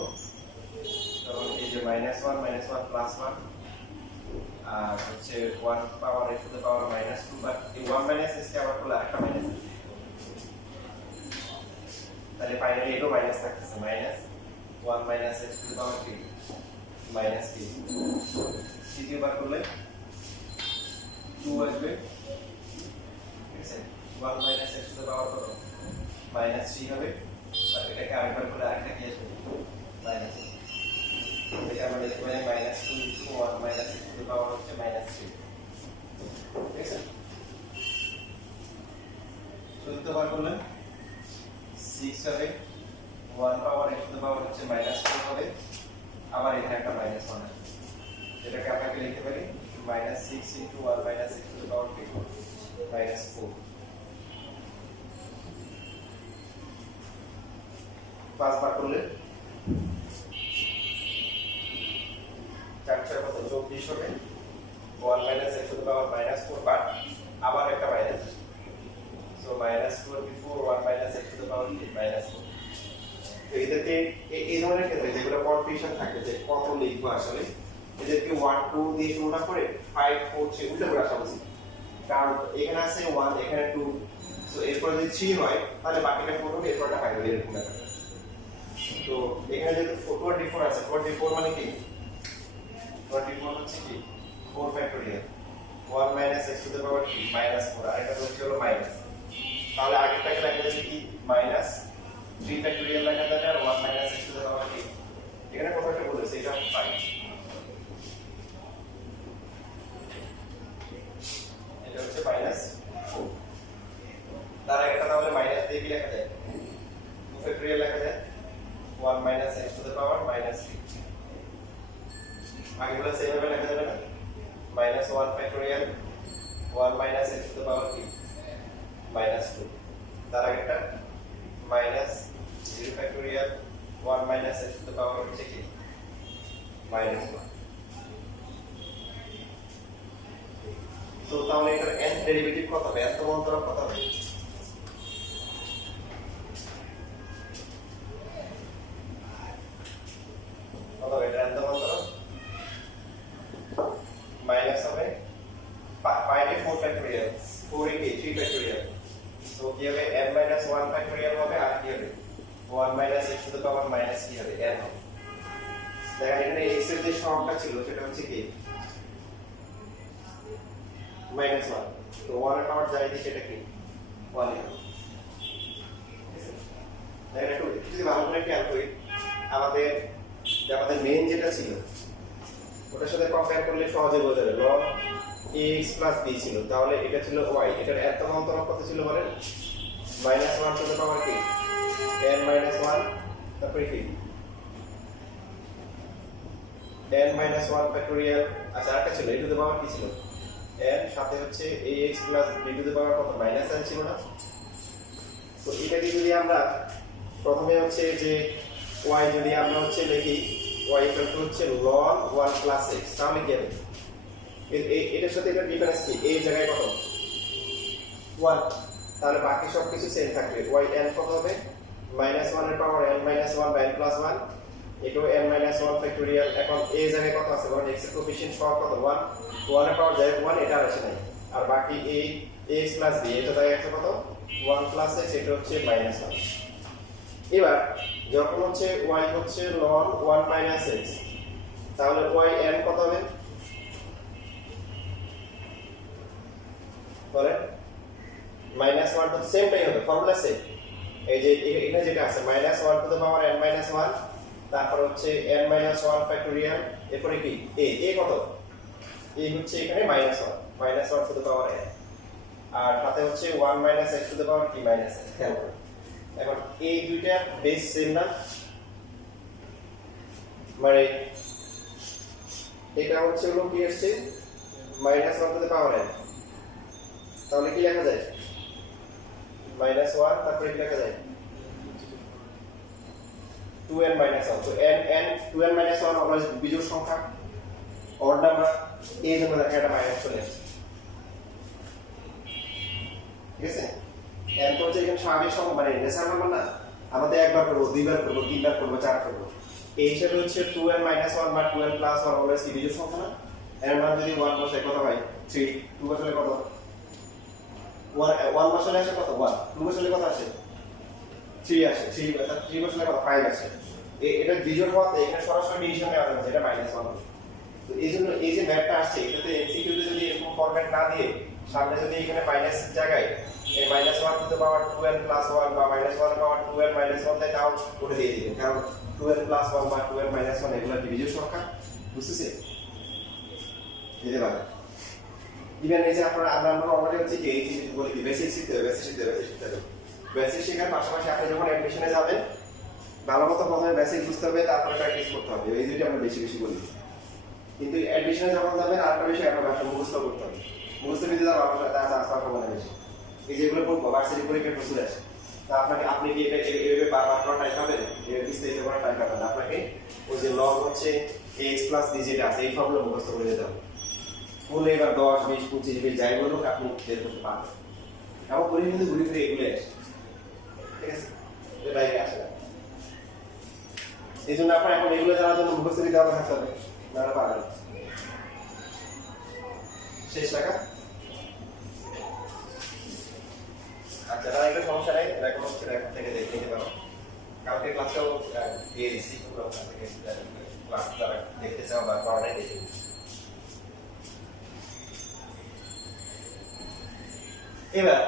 তখন এই যে -1 প্লাস 1 আর হচ্ছে 1 পাওয়ার x two the power -2 but এই 1 মাইনাস s কে আবার করলে আরেকটা মাইনাস তাহলে ফাইনালি এটাও মাইনাস থাকতেছে -1 minus x two the power কি মাইনাস কি দ্বিতীয়বার করলে 2 আসবে ঠিক আছে 1 মাইনাস x টু দ্য পাওয়ার কত -3 হবে আর এটাকে আরেকবার করলে আরেকটা কি আসবে মাইনাস এটা আমরা লিখতে পারি -2 into 1 minus x to the power হচ্ছে -3 ঠিক আছে চতুর্থবার করলে 6 হবে 1 power x to the power হচ্ছে -4 হবে আবার এখানে একটা -1 আসবে এটাকে আমরা কি লিখতে পারি -6 into 1 minus x to the power -4 পাঁচবার করলে 4 কত 24 হবে 1 minus x to the power -4 but আবার একটা minus so -4 before 1 minus x to the power -4 তো এদেরকে এই ধরনের ক্ষেত্রে যেগুলো কোএফিশিয়েন্ট থাকে যে কত লিখবো আসলে এদেরকে 1 2 দিয়ে শুরু না করে 5 4 3 উল্টো করে আসা উচিত কারণ এখানে আছে 1 এখানে 2 সো এরপর যদি 3 হয় তাহলে বাকিটা 4 হবে এরপরটা 5 হবে এরকম ব্যাপার তো এখানে যেহেতু 24 আছে 24 মানে কি 24 হচ্ছে কি 4 factorial 1 minus x to the power কি -4 আর এটা হচ্ছে হলো মাইনাস তাহলে আগেরটাকে লেখা যাচ্ছে কি -3 factorial লেখা যাবে আর 1 minus x to the power কি এখানে কত একটা বলেছে এটা 5 এটা হচ্ছে -4 তার আগেরটা তাহলে মাইনাস দিয়ে কি লেখা যায় 2 factorial লেখা যায় 1 minus x to the power -3 আগেগুলো সেভাবে লেখা যাবে না -1 factorial 1 minus x to the power কি -2 তার আগেটা -0 factorial 1 minus x to the power হচ্ছে কি -1 তো তাহলে এটার n ডেরিভেটিভ কত হবে এত অন্তর কত হবে কত হবে এটা এত অন্তর মাইনাস হবে 5 এ 4 factorial 4 এ 3 factorial সো কি হবে n minus 1 factorial হবে আর কি হবে 1 minus x to the power minus কি হবে n হবে দেখেন এখানে x এর যে সহগটা ছিল সেটা হচ্ছে কি -1 তো 1 এর পাওয়ার যাই দিই সেটা কি 1 এ দেখেন একটু যদি ভালো করে খেয়াল করি আমাদের মেইন যেটা ছিল ওটার সাথে কম্পেয়ার করলে সহজে বোঝা যাবে log ax b ছিল তাহলে এটা ছিল y এটার একদম অন্তর কত ছিল বলেন -1 টু দ্য পাওয়ার কি n - 1 তারপরে কি n - 1 ফ্যাক্টোরিয়াল আচ্ছা আরেকটা ছিল a টু দ্য পাওয়ার কি ছিল n সাথে হচ্ছে ax b টু দ্য পাওয়ার কত -n ছিল না তো এটাকে যদি আমরা প্রথমে হচ্ছে যে y যদি আমরা হচ্ছে লিখি y হচ্ছে ln 1 + x তাহলে কি হবে এটার সাথে এটা ডিফারেন্স কি এই জায়গায় কত 1 তাহলে বাকি সব কিছু সেম থাকবে yn কত হবে -1 এর পাওয়ার n - 1 বাই n + 1 এটাও n - 1 ফ্যাক্টোরিয়াল এখন এই জায়গায় কত আছে বলেন x এর কোএফিশিয়েন্ট সব কত 1 1 এর পাওয়ার যায় 1 এটা আসে নাই আর বাকি এই ax + b এটা জায়গায় আছে কত 1 + x এটা হচ্ছে -1 এবার যখন হচ্ছে y হচ্ছে ln 1 মাইনাস x, তাহলে y n কত হবে বলেন? মাইনাস 1 তো সেমটাই হবে, ফর্মুলা সেম। এই যে এখানে যেটা আছে minus 1 two the power n minus 1, তারপর হচ্ছে n মাইনাস 1 ফ্যাক্টোরিয়াল, এরপরে কি a কত, a হচ্ছে এখানে minus 1 two the power n, আর সাথে হচ্ছে 1 minus x two the power কি মাইনাস x। খেয়াল করুন এখন এই দুইটা বেস সেম না, মানে এটা হচ্ছে হলো কি আসছে minus 1 two the power n, তাহলে কি লেখা যায় মাইনাস 1, তারপরে কি লেখা যায় 2n মাইনাস 1। তো n 2n মাইনাস 1 অলওয়েজ বিজোড় সংখ্যা, অড নাম্বার, এই জন্য দেখা এটা মাইনাস চলে আসছে। ঠিক আছে, n তো হচ্ছে এখানে স্বাভাবিক সংখ্যা, মানে রেশনাল নাম্বার না, আমাদের একবার করব, দুইবার করব, তিনবার করব, চার করব, এই হিসাবে হচ্ছে 2n মাইনাস 1 বা 2n প্লাস 1 অলওয়েজ কি বিজোড় সংখ্যা না। এর মান যদি 1 বসাই কত হয় 3, 2 বসালে কত 1 বসালে আসে কত 1, 2 বসালে কত আসে 3 আসে, 3 বসালে কত 5 আসে। এটা বিজোড় হওয়াতে এখানে সরাসরি ডিভিশন নেওয়া যাবে, যেটা -1। তো এই জন্য এই যে ম্যাথটা আসছে এটাতে এমসিকিউ তে যদি এরকম ফরম্যাট না দিয়ে সামনে যদি এখানে মাইনাস জায়গায় এই -1 two the power 2n plus 1 বা -1 পাওয়ার 2n মাইনাস 1 তাও করে দিয়ে দিবেন, কারণ 2n প্লাস 1 বা 2n মাইনাস 1 এগুলো কি বিজোড় সংখ্যা, বুঝতেছে দিতে পারে। ইভেন এই যে আমরা অলরেডি হচ্ছে কি এই যে বলি কি বেসিক শিখতে হবে, বেসিক শেখার পাশাপাশি আপনি যখন অ্যাডমিশনে যাবেন ভালো মতো প্রথমে বেসিক বুঝতে হবে, তারপরে প্র্যাকটিস করতে হবে, এই দুটো আমরা বেশি বেশি বলি। কিন্তু অ্যাডমিশনে যখন যাবেন আরেকটা বিষয় আপনার ব্যবসা মুখস্থ করতে হবে, মুখস্থ বিদ্যা তার ব্যবসা তার চান্স পাওয়ার সম্ভাবনা বেশি। এই যেগুলো পড়বো ভার্সিটি পরীক্ষায় প্রচুর আসে, তা আপনি কি এটা এইভাবে বারবার করার টাইম পাবেন, এর বিস্তারিত করার টাইম পাবেন না, আপনাকে ওই যে লগ হচ্ছে x প্লাস b যেটা আছে এই ফর্মুলা মুখস্থ করে যেতে হবে। বলে এবার 10 20 25 20 যাই বলুক আপনি বের করতে পারবেন, এমন করে কিন্তু ঘুরে ফিরে এগুলো আসে। ঠিক আছে, এটা বাইরে আসে না, এই জন্য আপনার এখন এগুলো জানার জন্য মুখস্থ বিদ্যা আপনার থাকতে হবে, না পারবেন। শেষ লেখা, আচ্ছা না একটা সমস্যা নেই, এখন হচ্ছে এখন থেকে দেখে নিতে পারো, কালকে ক্লাসটাও দিয়ে দিচ্ছি, পুরো থেকে ক্লাস যারা দেখতে চাও বা পড়াটাই দেখে নিচ্ছি। এবার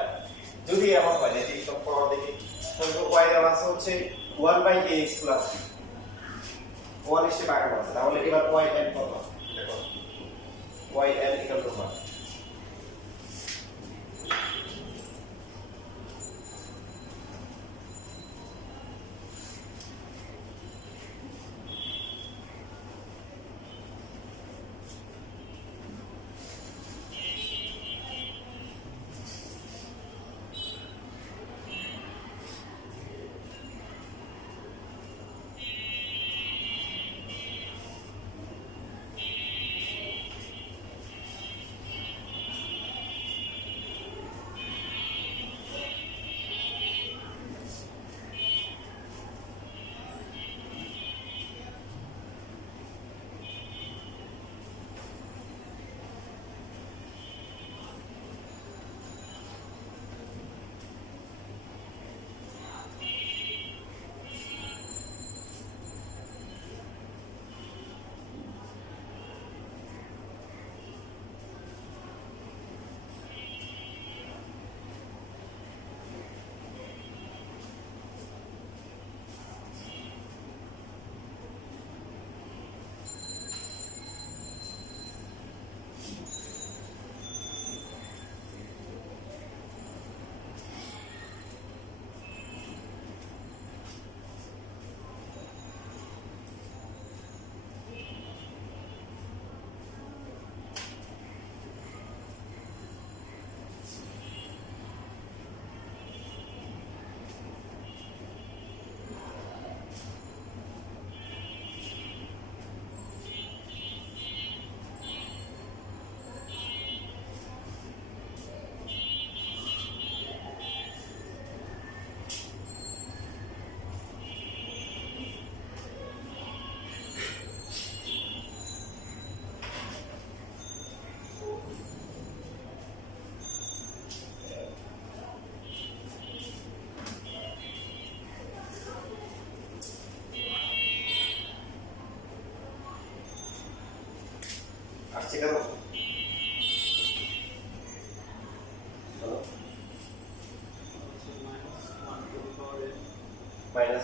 যদি এমন হয় যে সব পড়া দেখি y এর মান হচ্ছে 1/ax প্লাস 1 এসে বাগানো আছে, তাহলে এবার y n কত, দেখো y n equal to 1।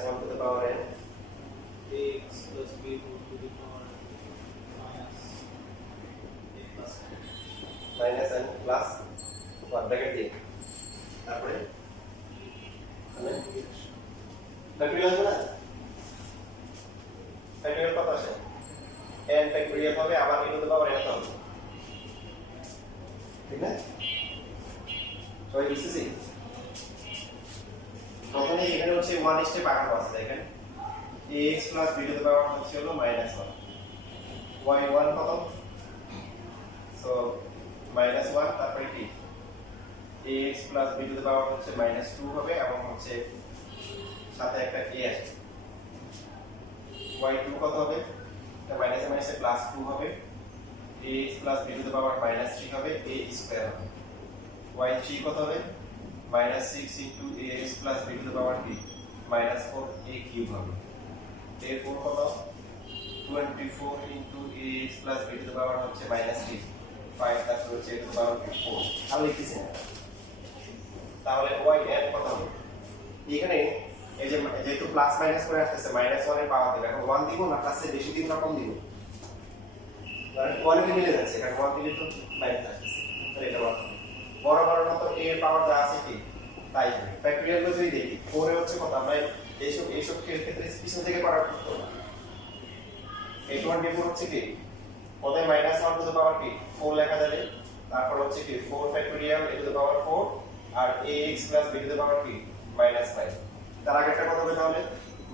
minus 1 to the power n x plus b to the power minus a plus minus n plus 1 bracket দিয়ে তারপরে ফ্যাক্টরিয়াল হবে না ফ্যাক্টরিয়াল কত আসে n ফ্যাক্টরিয়াল হবে আবার e to the power n হবে ঠিক না সবাই বুঝতেছি প্রথমে এখানে হচ্ছে 1 স্টেপ আগানো আছে দেখেন ax plus b to the power হচ্ছে হলো -1 y1 কত সো -1 তারপরে কি ax plus b to the power হচ্ছে -2 হবে এবং হচ্ছে সাথে একটা a আসবে y2 কত হবে এটা মাইনাসে মাইনাসে +2 হবে ax plus b to the power -3 হবে a স্কয়ার হবে y3 কত হবে -6 into ax plus b to the power b -4 a cube হবে a4 কত 24 into ax plus b to the power হচ্ছে -3 5 তারপর হচ্ছে a to the power 4 তাহলে লিখতেছি তাহলে yn কত হবে এখানে এই যে যেহেতু প্লাস মাইনাস করে আসছে -1 এর পাওয়ার দেব এখন 1 দিব না প্লাসে বেশি দিব না কম দিব কারণ 1 এ মিলে যাচ্ছে কারণ 1 দিলে তো মাইনাস আসছে তাহলে এটা বরাবর মত a এর পাওয়ার যা আছে কি তাই হবে ফ্যাক্টরিয়াল যদি দেখি 4 এ হচ্ছে কত আমরা এইসব ক্ষেত্রে পিছন থেকে করার করতে না a24 হচ্ছে কি ওদের -1 টু দ্য পাওয়ার কি 4 লেখা যাবে তারপর হচ্ছে কি 4 factorial a to the power 4 আর ax b to the power কি -5 তার আগেরটা কত হবে তাহলে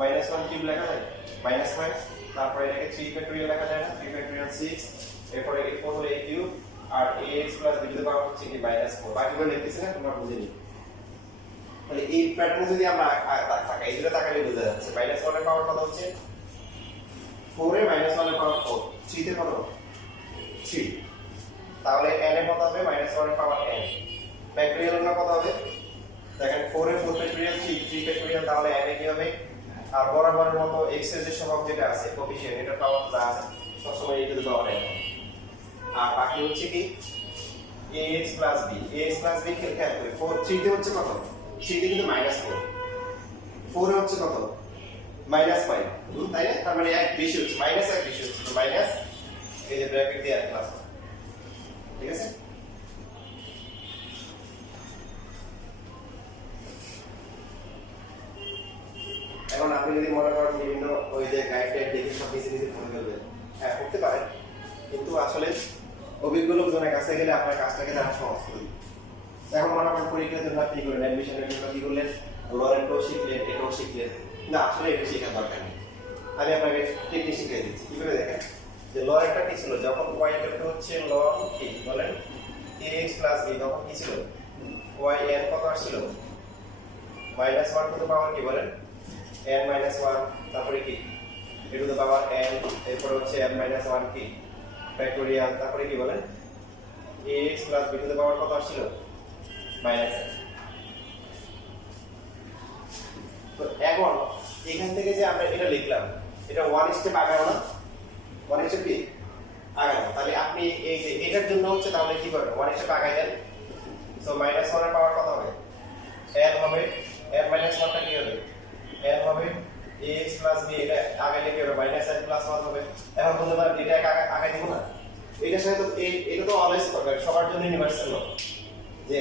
-1 কিউব লেখা যায় -5 তারপরে এটাকে 3 ফ্যাক্টরিয়াল লেখা যায় না 3 ফ্যাক্টরিয়াল 6 এরপরে a4 হলো a কিউব আর ax b to the power হচ্ছে কি -4 বাকিগুলো লিখতেছি না তোমরা বুঝে নিও তাহলে এই প্যাটার্নে যদি আমরা তাকাই এই দুটো তাকালে বোঝা যাচ্ছে -1 এর পাওয়ার কত হচ্ছে 4 এ -1 এর পাওয়ার 4 3 তে কত 3 তাহলে n এর কত হবে -1 এর পাওয়ার n ফ্যাক্টরিয়াল এর কত হবে দেখেন 4 এ 4 ফ্যাক্টরিয়াল 3 ফ্যাক্টরিয়াল তাহলে n এ কি হবে আর বরাবরের মতো x এর যে সহগ যেটা আছে কোএফিশিয়েন্ট এটা পাওয়ার যা আছে সবসময় e two the power n আর বাকি হচ্ছে কি ax b খেয়াল করে 4 3 তে হচ্ছে কত 3 তে কিন্তু -4 4 এ হচ্ছে কত -5 তাই না তার মানে এক বেশি হচ্ছে -1 বেশি হচ্ছে তো মাইনাস এই যে ব্র্যাকেট দিয়ে প্লাস ঠিক আছে এখন আপনি যদি মনে করেন বিভিন্ন ওই যে গাইডলাইন দেখে সব কিছু কিছু করে ফেলবেন হ্যাঁ করতে পারেন কিন্তু আসলে অভিজ্ঞ লোকজনের কাছে গেলে আপনার কাজটাকে জানা সহজ করে এখন মনে করেন পরীক্ষার জন্য আপনি করেন অ্যাডমিশনের জন্য কি করলেন লরেন্টও শিখলেন এটাও শিখলেন না আসলে এটা শেখার দরকার নেই আমি আপনাকে টেকনিক শিখিয়ে দিচ্ছি কিভাবে দেখেন যে লরেন্টটা কি ছিল যখন y ইকুয়াল হচ্ছে ln কি বলেন ax b তখন কি ছিল yn কত আসছিল -1 টু দ্য পাওয়ার কি বলেন n - 1 তারপরে কি e two the power n এরপর হচ্ছে n - 1 কি ফ্যাক্টরিয়াল তারপরে কি বলেন ax b টু দ্য পাওয়ার কত আসছিল -1 তো এখন এখান থেকে যে আমরা এটা লিখলাম এটা 1 স্টেপ আগানো না 1 স্টেপ কি আগানো তাহলে আপনি এই যে এটার জন্য হচ্ছে তাহলে কি করবেন 1 স্টেপ আগাই দেন সো -1 এর পাওয়ার কত হবে n হবে n - 1 টা কি হবে n হবে ax b এটা আগে লিখে হবে -n + 1 হবে এখন বলতে পারেন এটা আগে দিব না এটার সাথে তো এটা তো অলওয়েজ করবে সবার জন্য ইউনিভার্সাল ল যে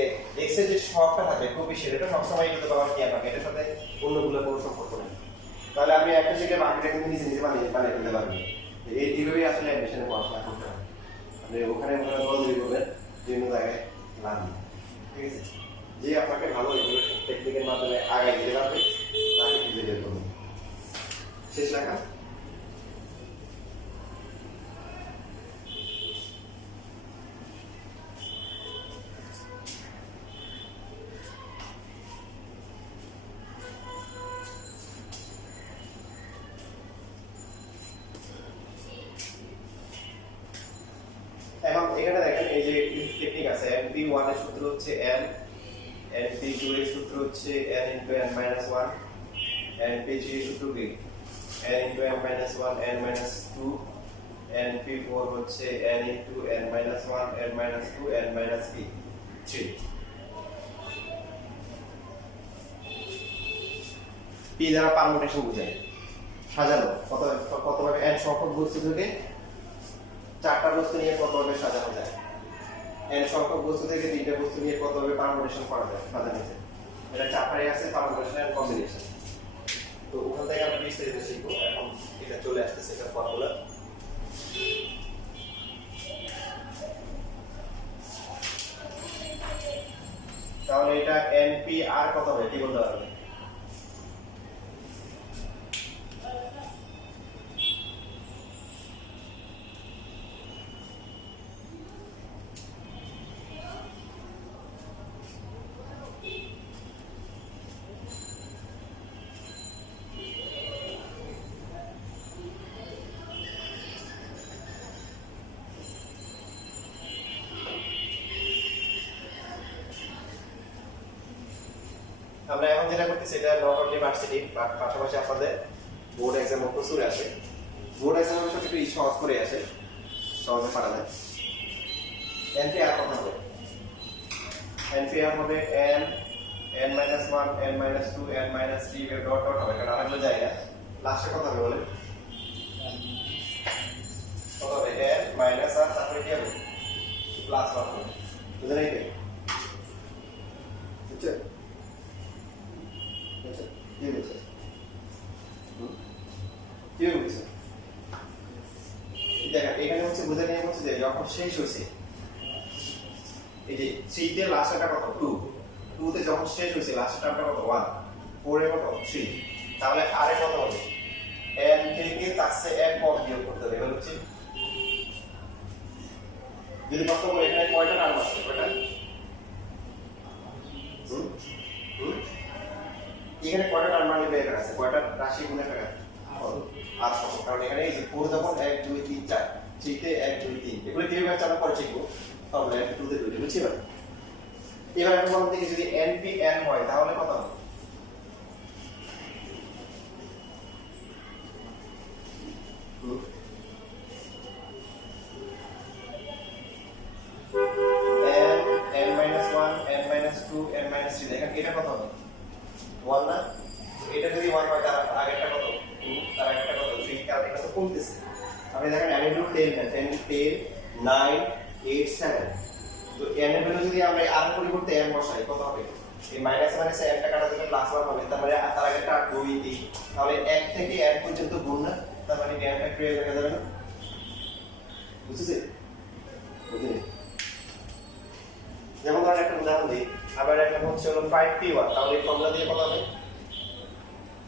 x এর যে সহগটা থাকে কোএফিশিয়েন্ট এটা সবসময় কিন্তু পাওয়ার কি হবে এটার সাথে অন্যগুলো কোনো সম্পর্ক নেই তাহলে আমি একটা থেকে বাকিটা কিন্তু নিজে নিজে বানিয়ে দিতে পারবো এইভাবেই আসলে অ্যাডমিশনে পড়াশোনা করতে হয় আপনি ওখানে দৌড়াদৌড়ি করবেন বিভিন্ন জায়গায় লাগবে ঠিক আছে যে আপনাকে ভালো টেকনিকের মাধ্যমে আগায় দিতে পারবে তাকে খুঁজে বের করুন শেষ লেখা এখন এখানে দেখেন এই যে টেকনিক আছে np1 এর সূত্র হচ্ছে n np2 এর সূত্র হচ্ছে n * n - 1 np3 এর সূত্র কি n * n - 1 n - 2 np4 হচ্ছে n * n - 1 n - 2 n - 3 P দ্বারা পারমুটেশন বোঝায় সাজানো কতভাবে n সংখ্যক বস্তু থেকে চারটা বস্তু নিয়ে কতভাবে সাজানো যায়, n সংখ্যক বস্তু থেকে তিনটা বস্তু নিয়ে কতভাবে পারমুটেশন করা যায় সাজানো যায়। এটা চ্যাপ্টারে আছে পারমুটেশন এন্ড কম্বিনেশন। তো ওখান থেকে আমরা বিস্তারিত শিখবো। এখন এটা চলে আসতেছে এটা ফর্মুলা। তাহলে এটা NPR কত হবে কি বলতে পারবে? আমরা এখন যেটা করতেছি এটা নট অনলি ভার্সিটি, পাশাপাশি আপনাদের বোর্ড এক্সামও প্রচুর আসে। বোর্ড এক্সামের সাথে একটু সহজ করে আসে, সহজে পারা যায়। NPR কত হবে? NPR হবে n n-1 n-2 n-3 এর ডট ডট হবে, কারণ আরেকগুলো জায়গা লাস্টে কত হবে বলে? কত হবে? n মাইনাস আর তারপরে কি হবে? প্লাস 1 হবে। বুঝলেন এই? বুঝছো? কি বলছে? কি বলছে? দেখেন এখানে হচ্ছে বুঝে নিয়ে বলছে যে যখন শেষ হয়েছে এই যে 3 তে লাস্টটা কত? 2 2 তে যখন শেষ হয়েছে লাস্টটা কত? 1 4 এ কত? 3। তাহলে আর এ কত হবে? n থেকে তার চেয়ে এক পদ বিয়োগ করতে হবে। এবার হচ্ছে যদি কত বলে এখানে কয়টা টার্ম আছে? কয়টা? এখানে কয়টা টার্ম মানে বের আছে? কয়টা রাশি গুণে টাকা? 8 কারণ এখানে এই যে 4 যখন 1 2 3 4 3 তে 1 2 3 এগুলো কিভাবে আছে আমরা পরে শিখবো। তাহলে 2 তে 2 বুঝছি এবার? এবার আমি বলতে কি যদি NPN হয় তাহলে কত হবে? n-1 n-2 n-3 দেখেন এটা কত হবে? 1 না? এটা যদি 1 হয় তার আগেরটা কত? 2 তার আগেরটা কত? 3 কারণ এটা তো কমতেছে। আপনি দেখেন n ইনটু 10 না 10 10 9 8 7। তো n এর ভ্যালু যদি আমরা আর পরিবর্তে n বসাই কত হবে? এই মাইনাস মাইনাসে n টা কাটা দিলে প্লাস 1 হবে। তার মানে তার আগেরটা 2 3। তাহলে 1 থেকে n পর্যন্ত গুণ না, তার মানে n ফ্যাক্টরিয়াল লেখা যাবে না? বুঝছেন? বুঝলেন? যেমন ধরেন একটা উদাহরণ দিই, আবার একটা হচ্ছে হলো 5p1, তাহলে এই ফর্মুলা দিয়ে কত হবে?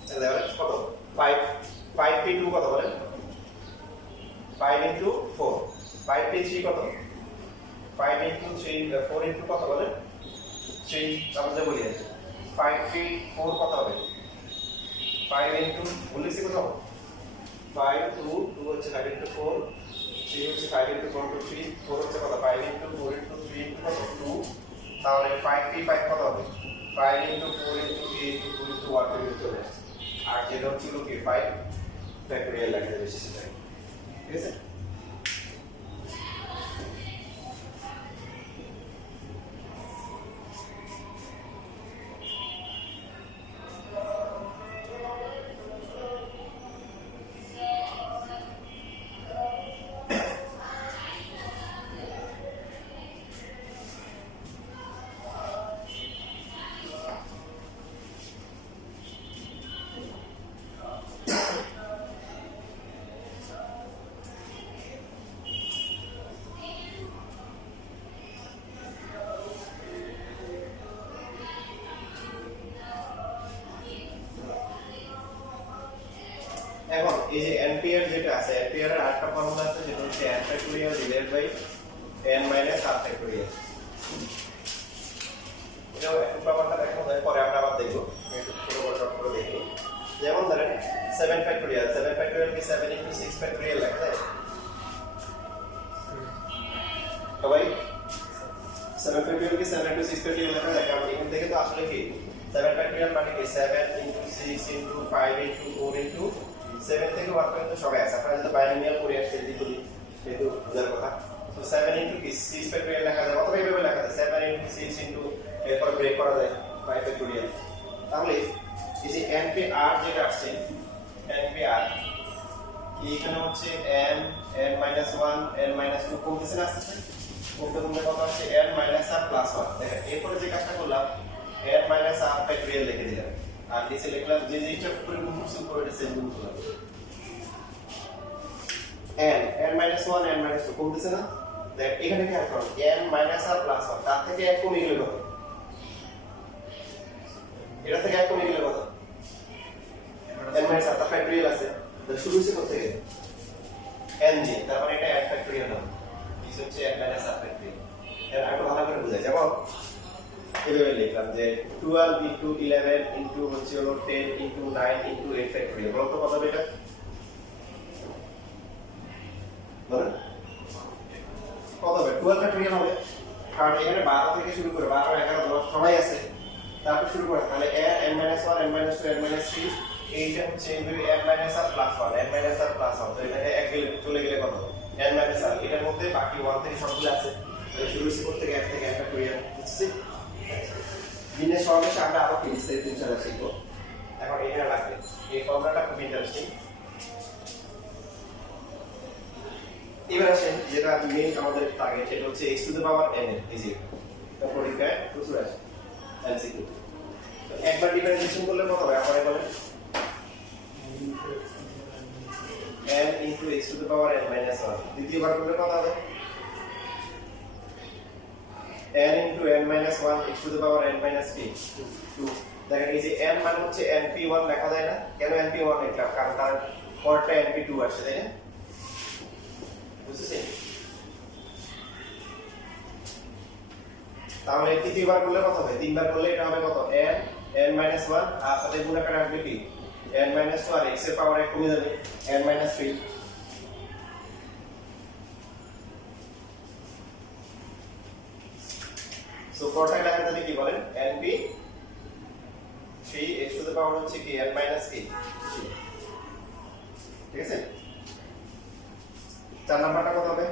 তাহলে কত? 5p2 কত বলেন? 5 into 4 5p3 কত? 5 into 3 4 into কত বলেন? 3 তাহলে বলি 5p4 কত হবে? 5 into বলেছি কত? 5 2 2 হচ্ছে 5 into 4 3 হচ্ছে 5 into 4 to 3 4 হচ্ছে কত? 5 into 4 into 3 into কত? 2। তাহলে 5p5 কত হবে? 5 into 4 into 3 into 2 into 1 করে চলে আসছে। আর যেটা ছিল কি 5 ফ্যাক্টরিয়াল লাগে বেশি সেটা। ঠিক আছে? এখন এই যে অ্যাম্পিয়ার যেটা আছে, অ্যাম্পিয়ারের আরেকটা ফর্মুলা আছে যেটা হচ্ছে n factorial divided by n minus r factorial. এটা একটু প্রমাণটা দেখানো যায়, পরে আমরা আবার দেখব, একটু পুরো বড় শর্ট করে দেখব। যেমন ধরেন 7 ফ্যাক্টরিয়াল, 7 ফ্যাক্টরিয়াল কি 7 into 6 ফ্যাক্টরিয়াল লেখা যায়? সবাই 7 ফ্যাক্টরিয়াল কি 7 into 6 ফ্যাক্টরিয়াল লেখা যায়? কারণ এখান থেকে তো আসলে কি 7 ফ্যাক্টরিয়াল মানে কি 7 into 6 into 5 into 4 into 7 থেকে 1 পর্যন্ত সবাই আছে। আপনারা যদি বাইনোমিয়াল করে আসছেন দ্বিগুণ যেহেতু বোঝার কথা, তো 7 into কি 6 ফ্যাক্টরিয়াল লেখা যায়, অথবা এইভাবে লেখা যায় 7 into 6 into এরপর ব্রেক করা যায় 5 ফ্যাক্টরিয়াল। তাহলে এই যে npr যেটা আসছে npr এখানে হচ্ছে n n minus 1 n minus 2 কমতেছে না আসছে কমতে কমতে কত আসছে n minus r plus 1 দেখেন এরপরে যে কাজটা করলাম n minus r ফ্যাক্টরিয়াল লিখে দিলাম আর নিচে লিখলাম যে জিনিসটা উপরে গুণ করছি উপরে এটা সেম গুণ করলাম n minus 1 n minus 2 কমতেছে না দেখ এখানে কি আসবে n minus r plus 1 তার থেকে এক কমে গেলে কত এটা থেকে এক কমে গেলে কত n minus r তার ফ্যাক্টরিয়াল আছে তাহলে শুরু হচ্ছে কোথা থেকে n দিয়ে তার মানে এটা n ফ্যাক্টরিয়াল হবে কি হচ্ছে n minus r ফ্যাক্টরিয়াল এর আগে ভালো করে বুঝাই যাব এভাবে লিখলাম যে 12 into 11 into হচ্ছে হলো 10 into 9 into 8 ফ্যাক্টরিয়াল বলতো কত হবে এটা বলেন কত হবে 12 ফ্যাক্টরিয়াল হবে কারণ এখানে 12 থেকে শুরু করে 12 11 12 সবাই আছে তারপর শুরু করে তাহলে n minus 1 n minus 2 n minus 3 এইটা হচ্ছে n minus r plus 1 n minus r plus 1 তো এখানে এক গেলে চলে গেলে কত n minus r এটার মধ্যে বাকি 1 থেকে সবগুলো আছে তাহলে শুরু হচ্ছে করতে গিয়ে 1 থেকে 1 ফ্যাক্টরিয়াল বুঝছিস দিনের সমাবেশে আমরা আরো কি বিস্তারিত ইনশাআল্লাহ শিখব এখন এখানে লাগবে এই ফর্মুলাটা খুব ইন্টারেস্টিং এবার আসেন যেটা মেইন আমাদের টার্গেট সেটা হচ্ছে x two the power n এই যে এটা পরীক্ষায় প্রচুর আসে এমসিকিউ তো একবার ডিফারেন্সিয়েশন করলে কত হবে আপনারা বলেন n into x to the power n minus 1 দ্বিতীয়বার করলে কত হবে n into n minus 1 x to the power n minus 2 দেখেন এই যে n মানে হচ্ছে np1 লেখা যায় না কেন np1 লিখলাম কারণ তার পরটা np2 আসছে তাই না বুঝছেন তাহলে তৃতীয়বার করলে কত হবে তিনবার করলে এটা হবে কত n minus 1 আর সাথে গুণাকার আসবে কি n minus 2 আর x এর পাওয়ার 1 কমে যাবে n minus 3 সো পরটা লেখা তাহলে কি বলেন np 3 x to the power হচ্ছে কি n minus 3 ঠিক আছে চার নাম্বারটা কত হবে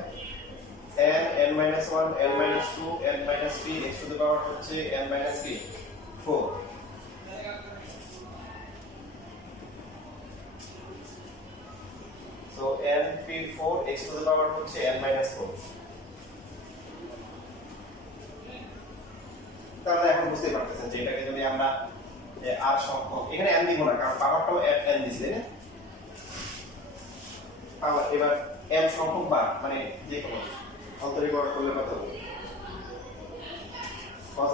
n minus 1 n minus 2 n minus 3 x to the power হচ্ছে n minus 3 4 so np4 x to the power হচ্ছে n minus 4 তাহলে এখন বুঝতে পারতেছেন যে এটাকে যদি আমরা r সংখ্যক এখানে n দিব না কারণ পাওয়ারটাও n দিছি তাই না পাওয়ার এবার n সংখ্যক বার মানে যে কোনো অন্তরীকরণ করলে কত হবে কত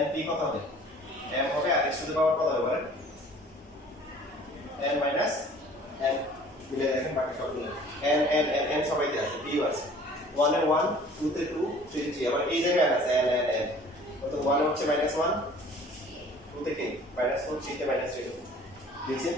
n p কত হবে m হবে আর x টু দ্য পাওয়ার কত হবে বলেন n minus n মিলে দেখেন বাকি সবগুলো n সবাইতে আছে p আছে 1 এ 1 2 তে 2 3 3 আবার এই জায়গায় আছে n কত 1 হচ্ছে -1 2 থেকে -4 3 তে -3 দেখছেন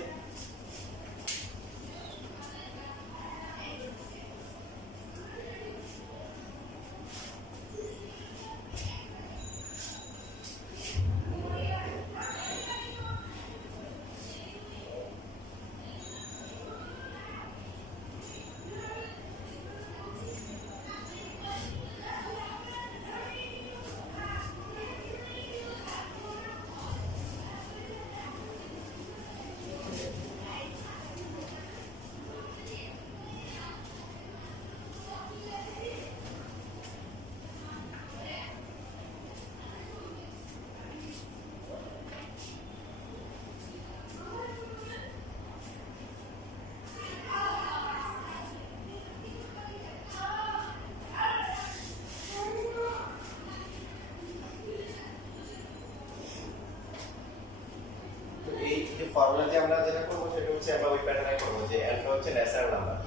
ফর্মুলা যে আমরা যেটা করব সেটা হচ্ছে আমরা ওই প্যাটার্নে করব যে n টা হচ্ছে ন্যাচারাল নাম্বার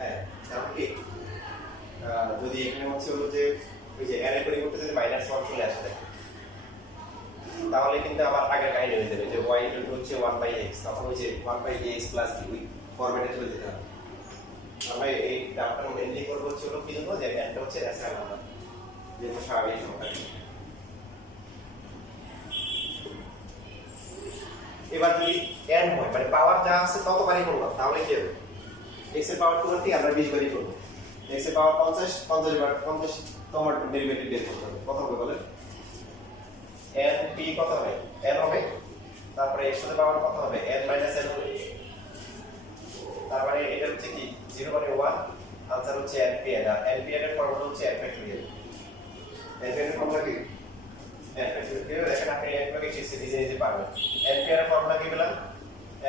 হ্যাঁ তাহলে কি যদি এখানে হচ্ছে হলো যে ওই যে n এর পরিবর্তে যদি -1 চলে আসে তাহলে কিন্তু আবার আগের কাহিনী হয়ে যাবে যে y হচ্ছে 1/x তখন ওই যে 1/x প্লাস b ফরম্যাটে চলে যেতে হবে আমরা এই টার্মটা মেইনলি করব হচ্ছে হলো কি জানো যে n টা হচ্ছে ন্যাচারাল নাম্বার যেটা স্বাভাবিক সংখ্যা এবার যদি n হয় মানে পাওয়ার যা আছে ততবারই করলাম তাহলে কি হবে x এর পাওয়ার 2 থেকে আমরা 20 বারই করব x এর পাওয়ার 50 50 বার 50 তম ডেরিভেটিভ বের করতে হবে কত হবে বলেন n p কত হবে n হবে, তারপরে x টু দ্য পাওয়ার কত হবে n মাইনাস n হবে, তারপরে এটা হচ্ছে কি 0 মানে 1, आंसर হচ্ছে npn, আর npn এর ফর্মুলা হচ্ছে n ফ্যাক্টরিয়াল। npn এর ফর্মুলা কি n ফ্যাক্টরিয়াল, দেখেন আপনি n ভাগে শিখতে নিজে নিজে পারবেন। npn এর ফর্মুলা কি বললাম,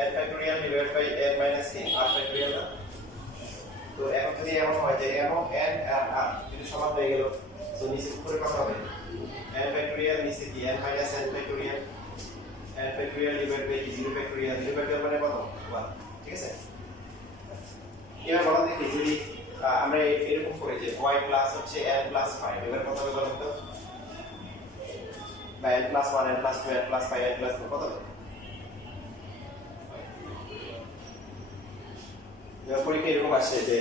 n factorial divide by n minus n r factorial না। তো এখন যদি এমন হয় যে m n আর r যদি সমান হয়ে গেল, তো নিচে উপরে কত হবে n ফ্যাক্টরিয়াল, নিচে কি n minus n factorial, n factorial divide by 0 factorial, 0 factorial মানে কত 1, ঠিক আছে। এবার বলা দেখি যদি আমরা এরকম করি যে y প্লাস হচ্ছে n প্লাস 5, এবার কত হবে বলুন তো, বা n plus 1 n plus 2 n plus 5 n plus 4 কত হবে। এবার পরীক্ষা এরকম আসছে যে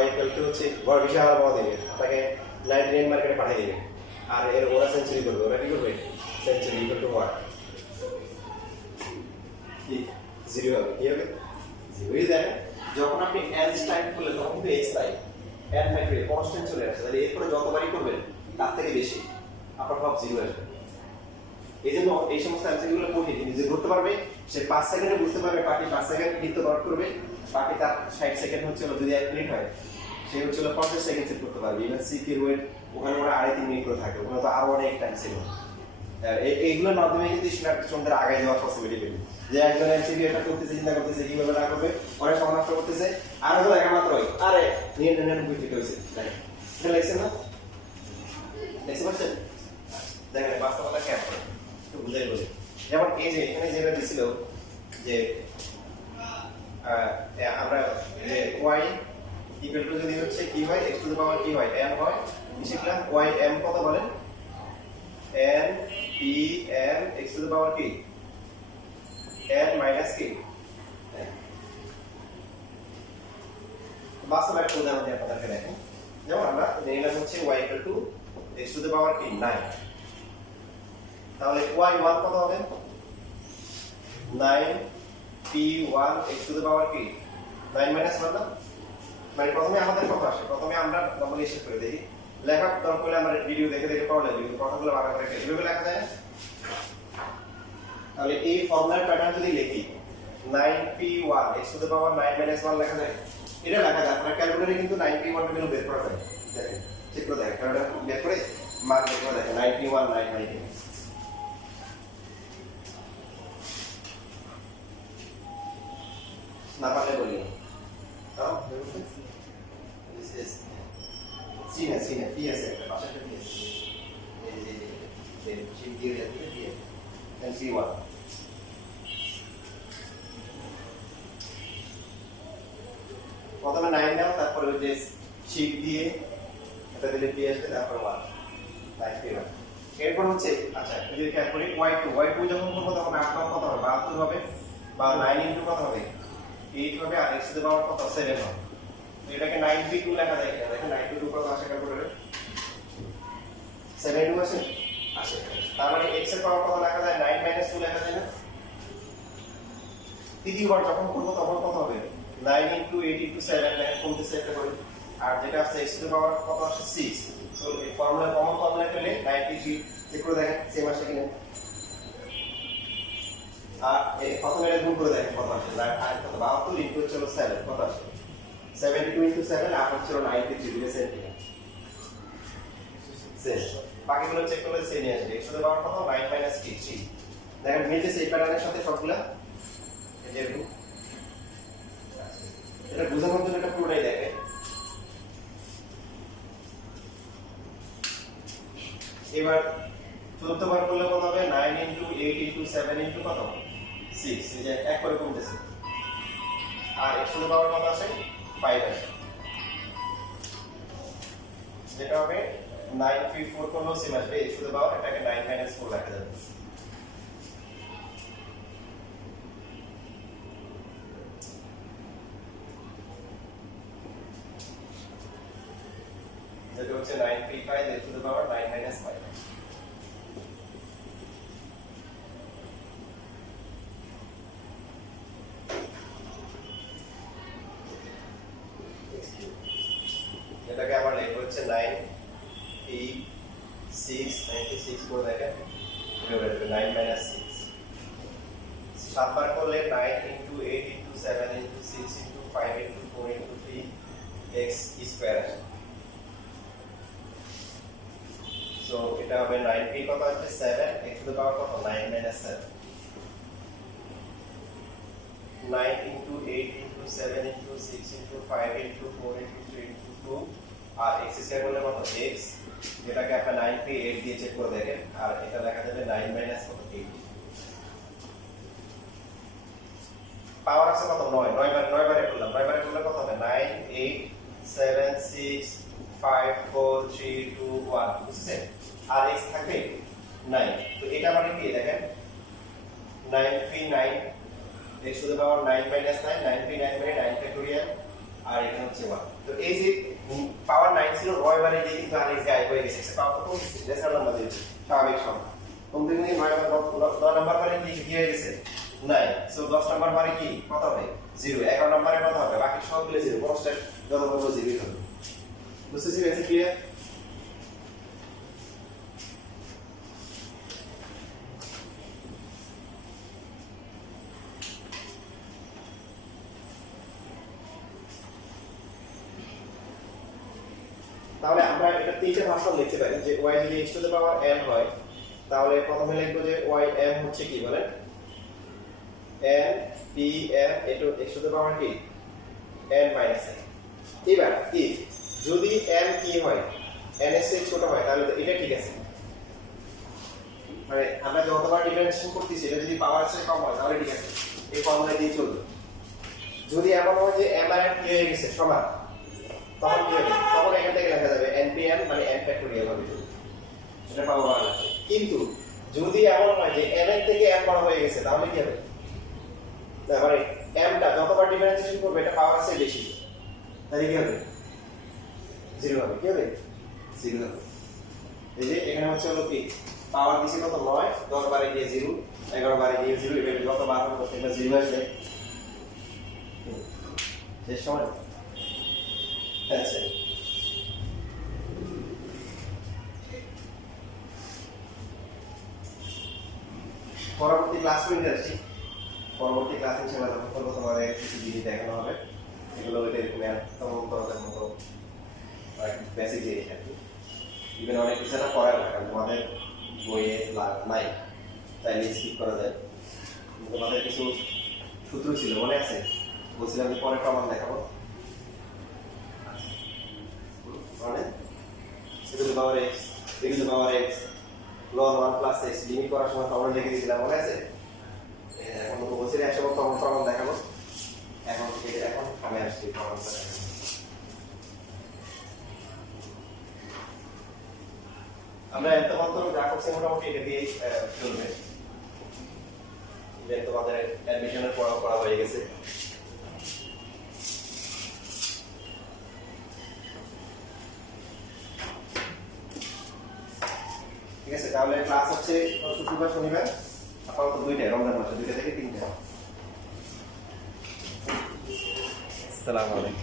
y ইকুয়াল টু হচ্ছে বড় বিশাল বড় দেবে, আপনাকে 99 মার্কেটে পাঠিয়ে দেবে, আর এর ওরা সেঞ্চুরি করবে, ওরা কি করবে সেঞ্চুরি ইকুয়াল টু what কি 0 হবে, কি হবে 0 ই দেয়। যখন আপনি n টাইপ করলে তখন কিন্তু x by n factorial constant চলে আসে, তাহলে এরপরে যতবারই করবেন তার থেকে বেশি আপনার সব 0 আসবে। এই জন্য এই সমস্ত অ্যান্সারগুলো কঠিন, নিজে করতে পারবে সে 5 সেকেন্ডে বুঝতে পারবে, বাকি 5 সেকেন্ড বৃত্ত ডট করবে, বাকি তার 60 সেকেন্ড হচ্ছে যদি 1 মিনিট হয় সে হচ্ছে 50 সেকেন্ড সেট করতে পারবে। ইভেন সিকিউর ওয়েট ওখানে ওরা 2.5-3 মিনিট করে থাকে, ওখানে তো আরো অনেক টাইম ছিল। এইগুলোর মাধ্যমে কিন্তু স্টুডেন্টদের আগে যাওয়ার পসিবিলিটি পেবে, যে একজন এমসিকিউ এটা করতেছে, চিন্তা করতেছে কিভাবে না করবে, অনেক সময় নষ্ট করতেছে, আর হলো দেখা মাত্রই আরে 99 থেকে হয়েছে, দেখেন এটা লেখছেন না, দেখতে পাচ্ছেন, দেখেন বাস্তবতা কেমন একটু বুঝাই বলি। যেমন এই যে এখানে যেটা দিছিল যে আমরা যে y ইকুয়াল টু যদি হচ্ছে কি হয় x টু দ্য পাওয়ার কি হয় m হয়, কি শিখলাম y m কত বলেন n p m x two the power কি n মাইনাস কি। বাস্তবে একটা উদাহরণ দিয়ে আপনাদেরকে দেখেন, যেমন আমরা নিলাম হচ্ছে y equal two x two the power কি 9, তাহলে y1 কত হবে 9 p1 x two the power কি 9 মাইনাস 1 না। মানে প্রথমে আমাদের কত আসে, প্রথমে আমরা নরমালি হিসাব করে দেখি, লেখা দরকার হলে আমরা ভিডিও দেখে দেখে পড়লে কিন্তু কথাগুলো বারবার করে কিভাবে লেখা যায়। তাহলে এই ফর্মুলার প্যাটার্ন যদি লিখি 9p1 x two the power 9 minus 1 লেখা যায়, এটা লেখা যায়। আপনার ক্যালকুলেটরে কিন্তু 9p1 এর ভ্যালু বের করা যায়, দেখেন চেক করে দেখেন, ক্যালকুলেটর বের করে মান বের করে দেখেন 9p1 9 না পারলে বলি তাও this is সিনে ps একটা পাশে ps এই চিপ দিয়ে যাচ্ছে ps and c1 প্রথমে 9 নাও, তারপরে ওই যে চিপ দিয়ে এটা দিলে ps তে তারপর 1 9 p1। এরপর হচ্ছে আচ্ছা যদি খেয়াল করি y2 যখন করব তখন 8 কত হবে 72 হবে, বা 9 ইনটু কত হবে 8 হবে, আর x টু দ্য পাওয়ার কত 7 হবে। তো এটাকে 9p2 লেখা যায়, দেখেন 9p2 কত আসে ক্যালকুলেটরে 72 আসে আসে। তার মানে x এর পাওয়ার কত লেখা যায় 9 মাইনাস 2 লেখা যায় না। তৃতীয়বার যখন করব তখন কত হবে 9 ইনটু 8 ইনটু 7 দেখেন কমতেছে একটা করে, আর যেটা আছে x টু দ্য পাওয়ার কত আসে 6। সো এই ফর্মুলা কমন ফর্মুলা পেলে 9p3 চেক করে দেখেন সেম আসে কিনা। আর প্রথমে এটা গুণ করে দেখেন কত আসে, আর কত 72 ইনটু হচ্ছে 7 কত আসে 72 ইনটু 7 আর হচ্ছে 93 দিলে সেম কিনা সেম। বাকিগুলো চেক করলে সেমই আসবে, x টু দ্য পাওয়ার কত 9 মাইনাস 3 দেখেন মিলতেছে এই প্যাটার্নের সাথে সবগুলা। এই যে এরকম এটা বোঝানোর জন্য এটা পুরোটাই দেখেন। এবার চতুর্থ বার করলে কত হবে 9 ইনটু 8 ইনটু 7 ইনটু কত 6, এই যে এক করে কমতেছে, আর x টু দ্য পাওয়ার কত আসে 5 আসে, যেটা হবে 9p4 করলেও সেম আসবে, x টু দ্য পাওয়ার এটাকে 9 মাইনাস 4 লেখা যাবে। যেটা হচ্ছে 9p5 x two the power 9 minus 5। এটাকে আবার লিখব হচ্ছে 9p6 96 করে দেখেন এটা বের হবে 9 মাইনাস 6 7 বার করলে 9 into 8 into 7 into 6 into 5 into 4 into 3 x square আসে। সো এটা হবে 9p কত আসবে 7 x টু দ্য পাওয়ার কত 9 minus 7 9 into 8 into 7 into 6 into 5 into 4 into 3 into 2 আর x স্কয়ার করলে কত x, যেটাকে আপনি 9p 8 দিয়ে চেক করে দেখেন, আর এটা লেখা যাবে 9 মাইনাস কত 8। পাওয়ার আছে কত 9 9 বারে করলাম, 9 বারে করলে কত হবে 9 8 7 6 5 4 3 2 1 বুঝছেন, আর x থাকবে 9। তো এটা মানে কি দেখেন 9p 9 x two the power 9 minus 9 9p 9 মানে 9 ফ্যাক্টোরিয়াল, আর এখানে হচ্ছে 1। তো এই যে পাওয়ার 9 ছিল 9 বারে দিয়ে কিন্তু আর x গায়েব হয়ে গেছে, এটা পাওয়ার কত হচ্ছে রেশনাল নাম্বার দিয়ে স্বাভাবিক সংখ্যা। কোন দিকে 9 নাম্বার বারে কি হয়ে গেছে 9। সো 10 নাম্বার বারে কি কত হবে 0, 11 নম্বরে কত হবে বাকি সবগুলো 0, কনস্ট্যান্ট যত বড় 0 হবে। বুঝতেছি এটা ক্লিয়ার? তাহলে আমরা এটা তিনটে ভাষণ লিখতে পারি যে y যদি x two the power n হয়, তাহলে প্রথমে লিখব যে y m হচ্ছে কি বলেন n p m এটো x টু দ্য পাওয়ার কি n মাইনাস n। এবার if যদি m কি হয় n এর চেয়ে ছোট হয় তাহলে তো এটা ঠিক আছে, মানে আমরা যতবার ডিফারেন্সিয়েশন করতেছি এটা যদি পাওয়ার চেয়ে কম হয় তাহলে ঠিক আছে, এই ফর্মুলা দিয়ে চলবে। যদি এমন হয় যে m আর n কি হয়ে গেছে সমান, তখন কি হবে তখন এখান থেকে লেখা যাবে npm মানে n ফ্যাক্টোরিয়াল হবে, সেটা পাবো না। কিন্তু যদি এমন হয় যে n এর থেকে m বড় হয়ে গেছে তাহলে কি হবে, মানে m টা যতবার ডিফারেন্সিয়েশন করবে এটা পাওয়ার আছে বেশি, তাহলে কি হবে 0 হবে। কি হবে 0 হবে। এই যে এখানে হচ্ছে হলো কি পাওয়ার দিছি কত 9, 10 বারে গিয়ে 0, 11 বারে গিয়ে 0, এটা যত বার হবে প্রত্যেকটা 0 আসবে শেষ সময়। আচ্ছা পরবর্তী ক্লাস পর্যন্ত আসছি। পরবর্তী ক্লাস ইনশাআল্লাহ যখন তোমাদের কিছু জিনিস দেখানো হবে, এগুলো এরকম একদম তরকার মতো বেসিক জিনিস আর কি। ইভেন অনেক কিছু এটা করা যায় কারণ তোমাদের বইয়ে নাই, চাইলে স্কিপ করা যায়। তোমাদের কিছু সূত্র ছিল মনে আছে, বলছিলাম যে পরে প্রমাণ দেখাবো। মানে e to the power x, e to the power x, log 1 plus x limit করার সময় ফর্মুলা লিখে দিয়েছিলাম মনে আছে। এখন তো বলছি 100 প্রমাণ দেখাবো, এখন আমি আসছি প্রমাণটা দেখাবো। আমরা এতক্ষণ যা করছি মোটামুটি এটা দিয়ে চলবে। যে তোমাদের অ্যাডমিশনের পড়া হয়ে গেছে। ঠিক আছে, তাহলে ক্লাস হচ্ছে শুক্রবার শনিবার আপাতত 2টায়, রমজান মাসে 2টা থেকে 3টা। আসসালামু আলাইকুম।